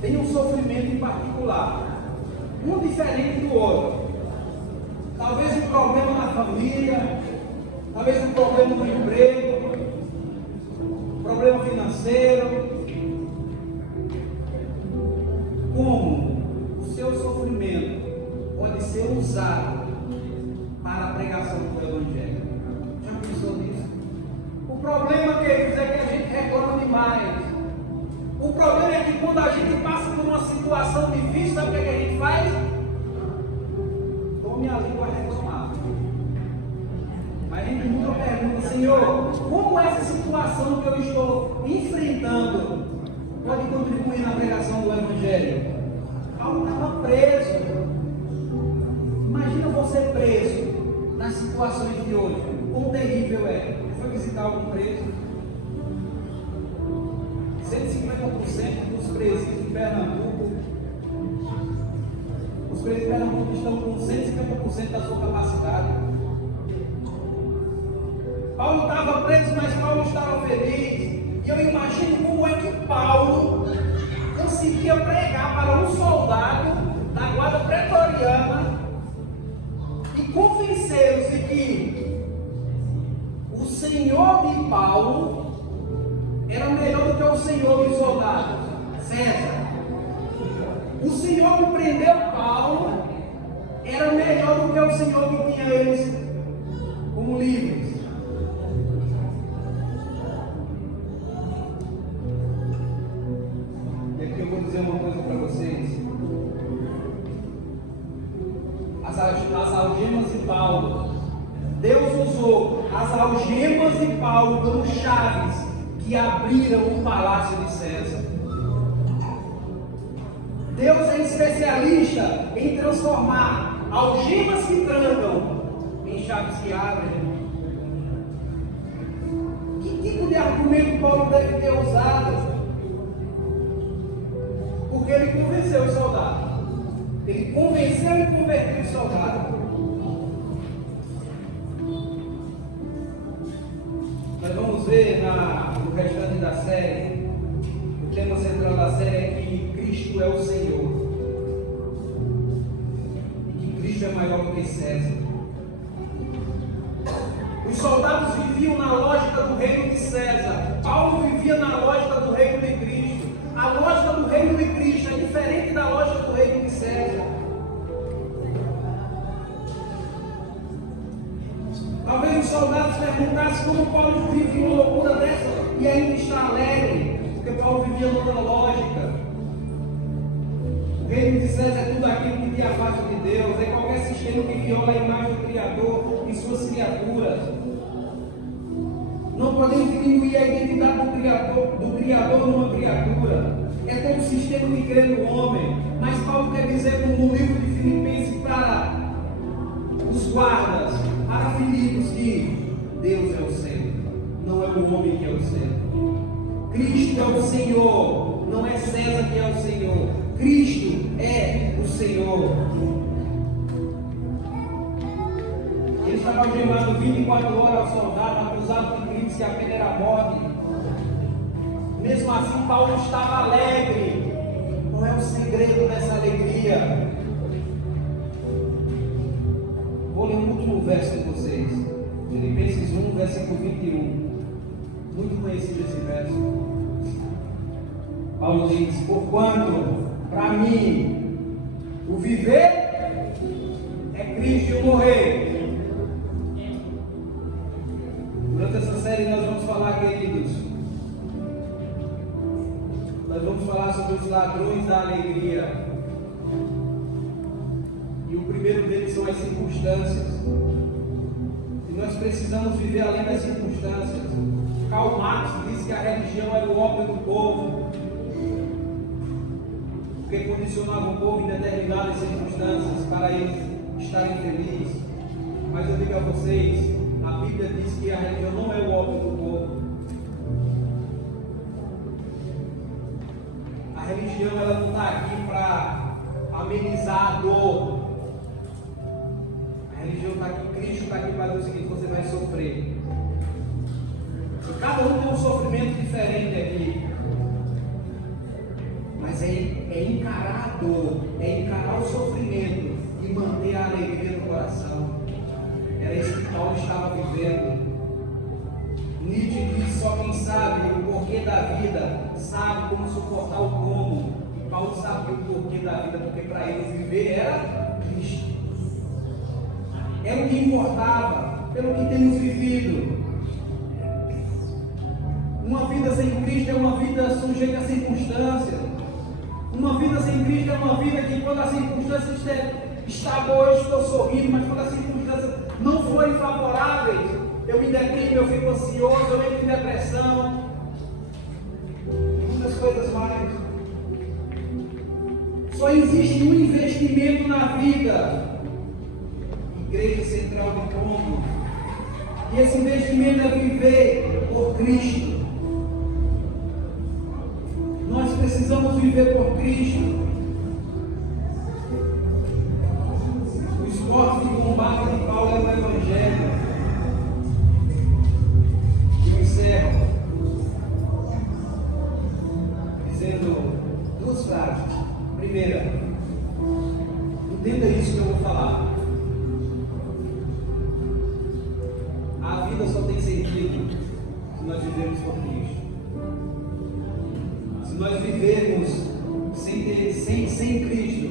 tem um sofrimento em particular, um diferente do outro. Talvez um problema na família, talvez um problema no emprego, problema financeiro. Como o seu sofrimento pode ser usado para a pregação do Evangelho? Já pensou nisso? O problema, queridos, é que a gente reclama demais. O problema é que quando a gente passa por uma situação difícil, sabe o que a gente faz? Tome a língua a reclamar. Mas a gente nunca pergunta, Senhor, como essa situação que eu estou enfrentando pode contribuir na pregação do Evangelho? Paulo estava preso. Imagina você preso nas situações de hoje. Quão terrível é. Você foi visitar algum preso? 150% dos presídios de Pernambuco, os presídios de Pernambuco estão com 150% da sua capacidade. Paulo estava preso, mas Paulo estava feliz. E eu imagino como é que Paulo conseguia pregar para um soldado da guarda pretoriana e convencê-los de que o senhor de Paulo era melhor do que o senhor dos soldados, César. O senhor que prendeu Paulo era melhor do que o senhor que tinha eles como livres. E aqui eu vou dizer uma coisa para vocês. As algemas de Paulo, Deus usou as algemas de Paulo como chaves que abriram o palácio de César. Deus é especialista em transformar algemas que trancam em chaves que abrem. Que tipo de argumento Paulo deve ter usado? Porque ele convenceu os soldados. Ele convenceu e converteu os soldados. Nós vamos ver no restante da série, o tema central da série é que Cristo é o Senhor. E que Cristo é maior do que César. Os soldados viviam na lógica do reino de César. Paulo vivia na lógica do reino de Cristo. A lógica do reino de Cristo é diferente da lógica do reino de César. Talvez os soldados perguntassem como Paulo vivia uma loucura dessa e ainda está alegre, porque Paulo vivia noutra lógica. O reino de César é tudo aquilo que te afasta de Deus, é qualquer sistema que viola a imagem do Criador e suas criaturas. Não podemos diminuir a identidade do Criador numa criatura. É todo o sistema que crê no homem. Mas Paulo quer dizer no livro de Filipenses para os guardas, para Filipos, que Deus é o centro, não é o homem que é o centro. Cristo é o Senhor, não é César que é o Senhor. Cristo é o Senhor. Ele estava algemado 24 horas ao soldado, acusado de crimes que a pena era a morte. Mesmo assim, Paulo estava alegre. Qual é o segredo dessa alegria? Vou ler um último verso com vocês. Filipenses 1, versículo 21. Muito conhecido esse verso. Paulo diz: porquanto, para mim, o viver é Cristo e o morrer. Durante essa série nós vamos falar, queridos, nós vamos falar sobre os ladrões da alegria. E o primeiro deles são as circunstâncias. E nós precisamos viver além das circunstâncias. Karl Marx disse que a religião era o ópio do povo, porque condicionava o povo em determinadas circunstâncias para eles estarem felizes. Mas eu digo a vocês, a Bíblia diz que a religião não é o ópio do povo. A religião, ela não está aqui para amenizar a dor. A religião está aqui, Cristo está aqui para dizer o seguinte: você vai sofrer. Cada um tem um sofrimento diferente aqui. Mas é encarar a dor, é encarar o sofrimento e manter a alegria no coração. Era isso que Paulo estava vivendo. Nietzsche diz: só quem sabe o porquê da vida sabe como suportar o como. E Paulo sabia o porquê da vida, porque para ele viver era Cristo. Era o que importava, pelo que temos vivido. Uma vida sem Cristo é uma vida sujeita a circunstâncias. Uma vida sem Cristo é uma vida que, quando as circunstâncias está boa, eu estou sorrindo, mas quando as circunstâncias não forem favoráveis, eu me deprimo, eu fico ansioso, eu entro em depressão e muitas coisas mais. Só existe um investimento na vida: Igreja Central de Ponto. E esse investimento é viver por Cristo. Nós precisamos viver por Cristo. O esporte de combate de Paulo é o Evangelho. E eu encerro dizendo duas frases. Primeira, entenda isso que eu vou falar. A vida só tem sentido se nós vivemos por Cristo. Se nós vivermos sem Cristo,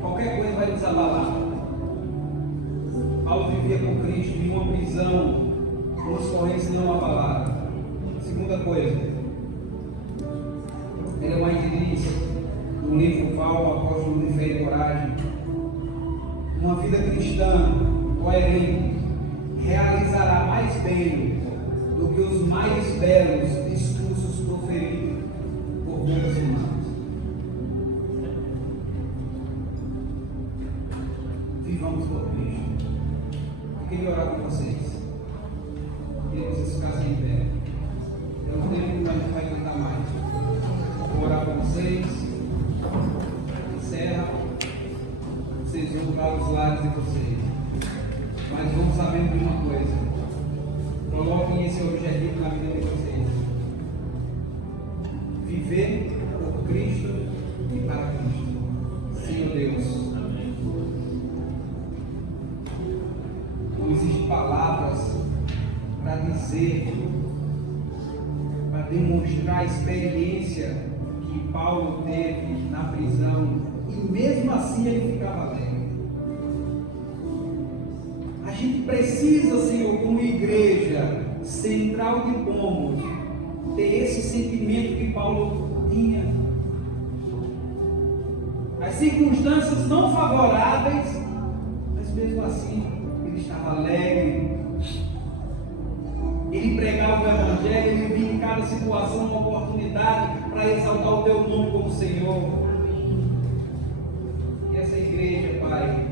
qualquer coisa vai nos abalar. Paulo vivia com Cristo em uma prisão, com as correntes não abaladas. Segunda coisa, ele mais diz no livro Val, apóstolo de fé e coragem: uma vida cristã coerente realizará mais bem do que os mais belos discursos proferidos por bocas humanas. Vivamos por Cristo. Eu queria orar com vocês. Queria que vocês ficassem em pé. Eu não tenho que a gente vai cantar mais. Vou orar com vocês. Encerra. Vocês vão para os lares de vocês. Mas vamos sabendo de uma coisa: coloquem esse objetivo na vida de vocês: viver por Cristo e para Cristo. Senhor Deus, não existem palavras para dizer, para demonstrar a experiência que Paulo teve na prisão, e mesmo assim ele ficava alegre. A gente precisa, Senhor, como igreja central de Pomos, ter esse sentimento que Paulo tinha. As circunstâncias não favoráveis, mas mesmo assim ele estava alegre. Ele pregava o Evangelho, ele via em cada situação uma oportunidade para exaltar o teu nome como Senhor. E essa igreja, Pai,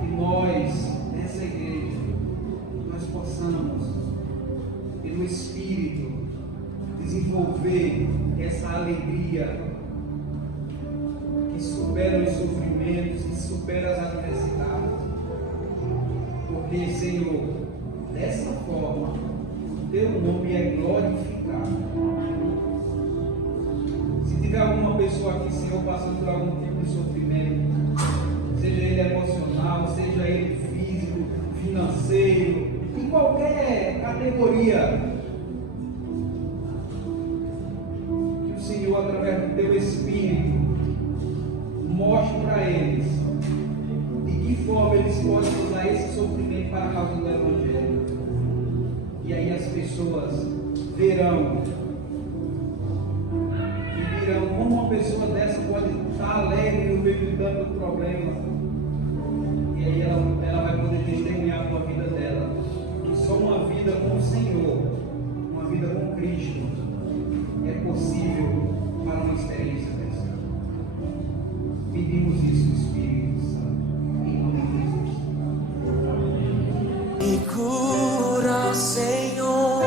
que nós, essa igreja, nós possamos, pelo Espírito, desenvolver essa alegria que supera os sofrimentos, que supera as adversidades, porque Porque, Senhor, dessa forma, o teu nome é glorificado. Se tiver alguma pessoa aqui, Senhor, passando por algum tipo de sofrimento, seja ele emocional, seja ele físico, financeiro, em qualquer categoria, que o Senhor, através do teu Espírito, mostre para eles de que forma eles podem usar esse sofrimento para a causa do Evangelho. E aí as pessoas verão como uma pessoa dessa pode estar alegre no meio de tanto problema. E aí ela vai poder testemunhar com a vida dela que só uma vida com o Senhor, uma vida com Cristo, é possível para uma experiência dessa. Pedimos isso, Espírito Santo, em nome de Jesus. Me cura, Senhor,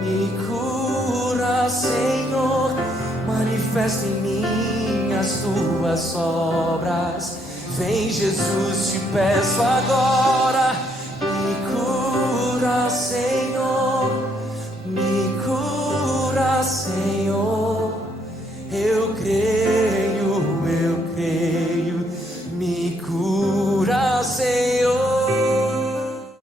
me cura, Senhor, manifesta em mim as tuas obras. Vem, Jesus, te peço agora, me cura, Senhor.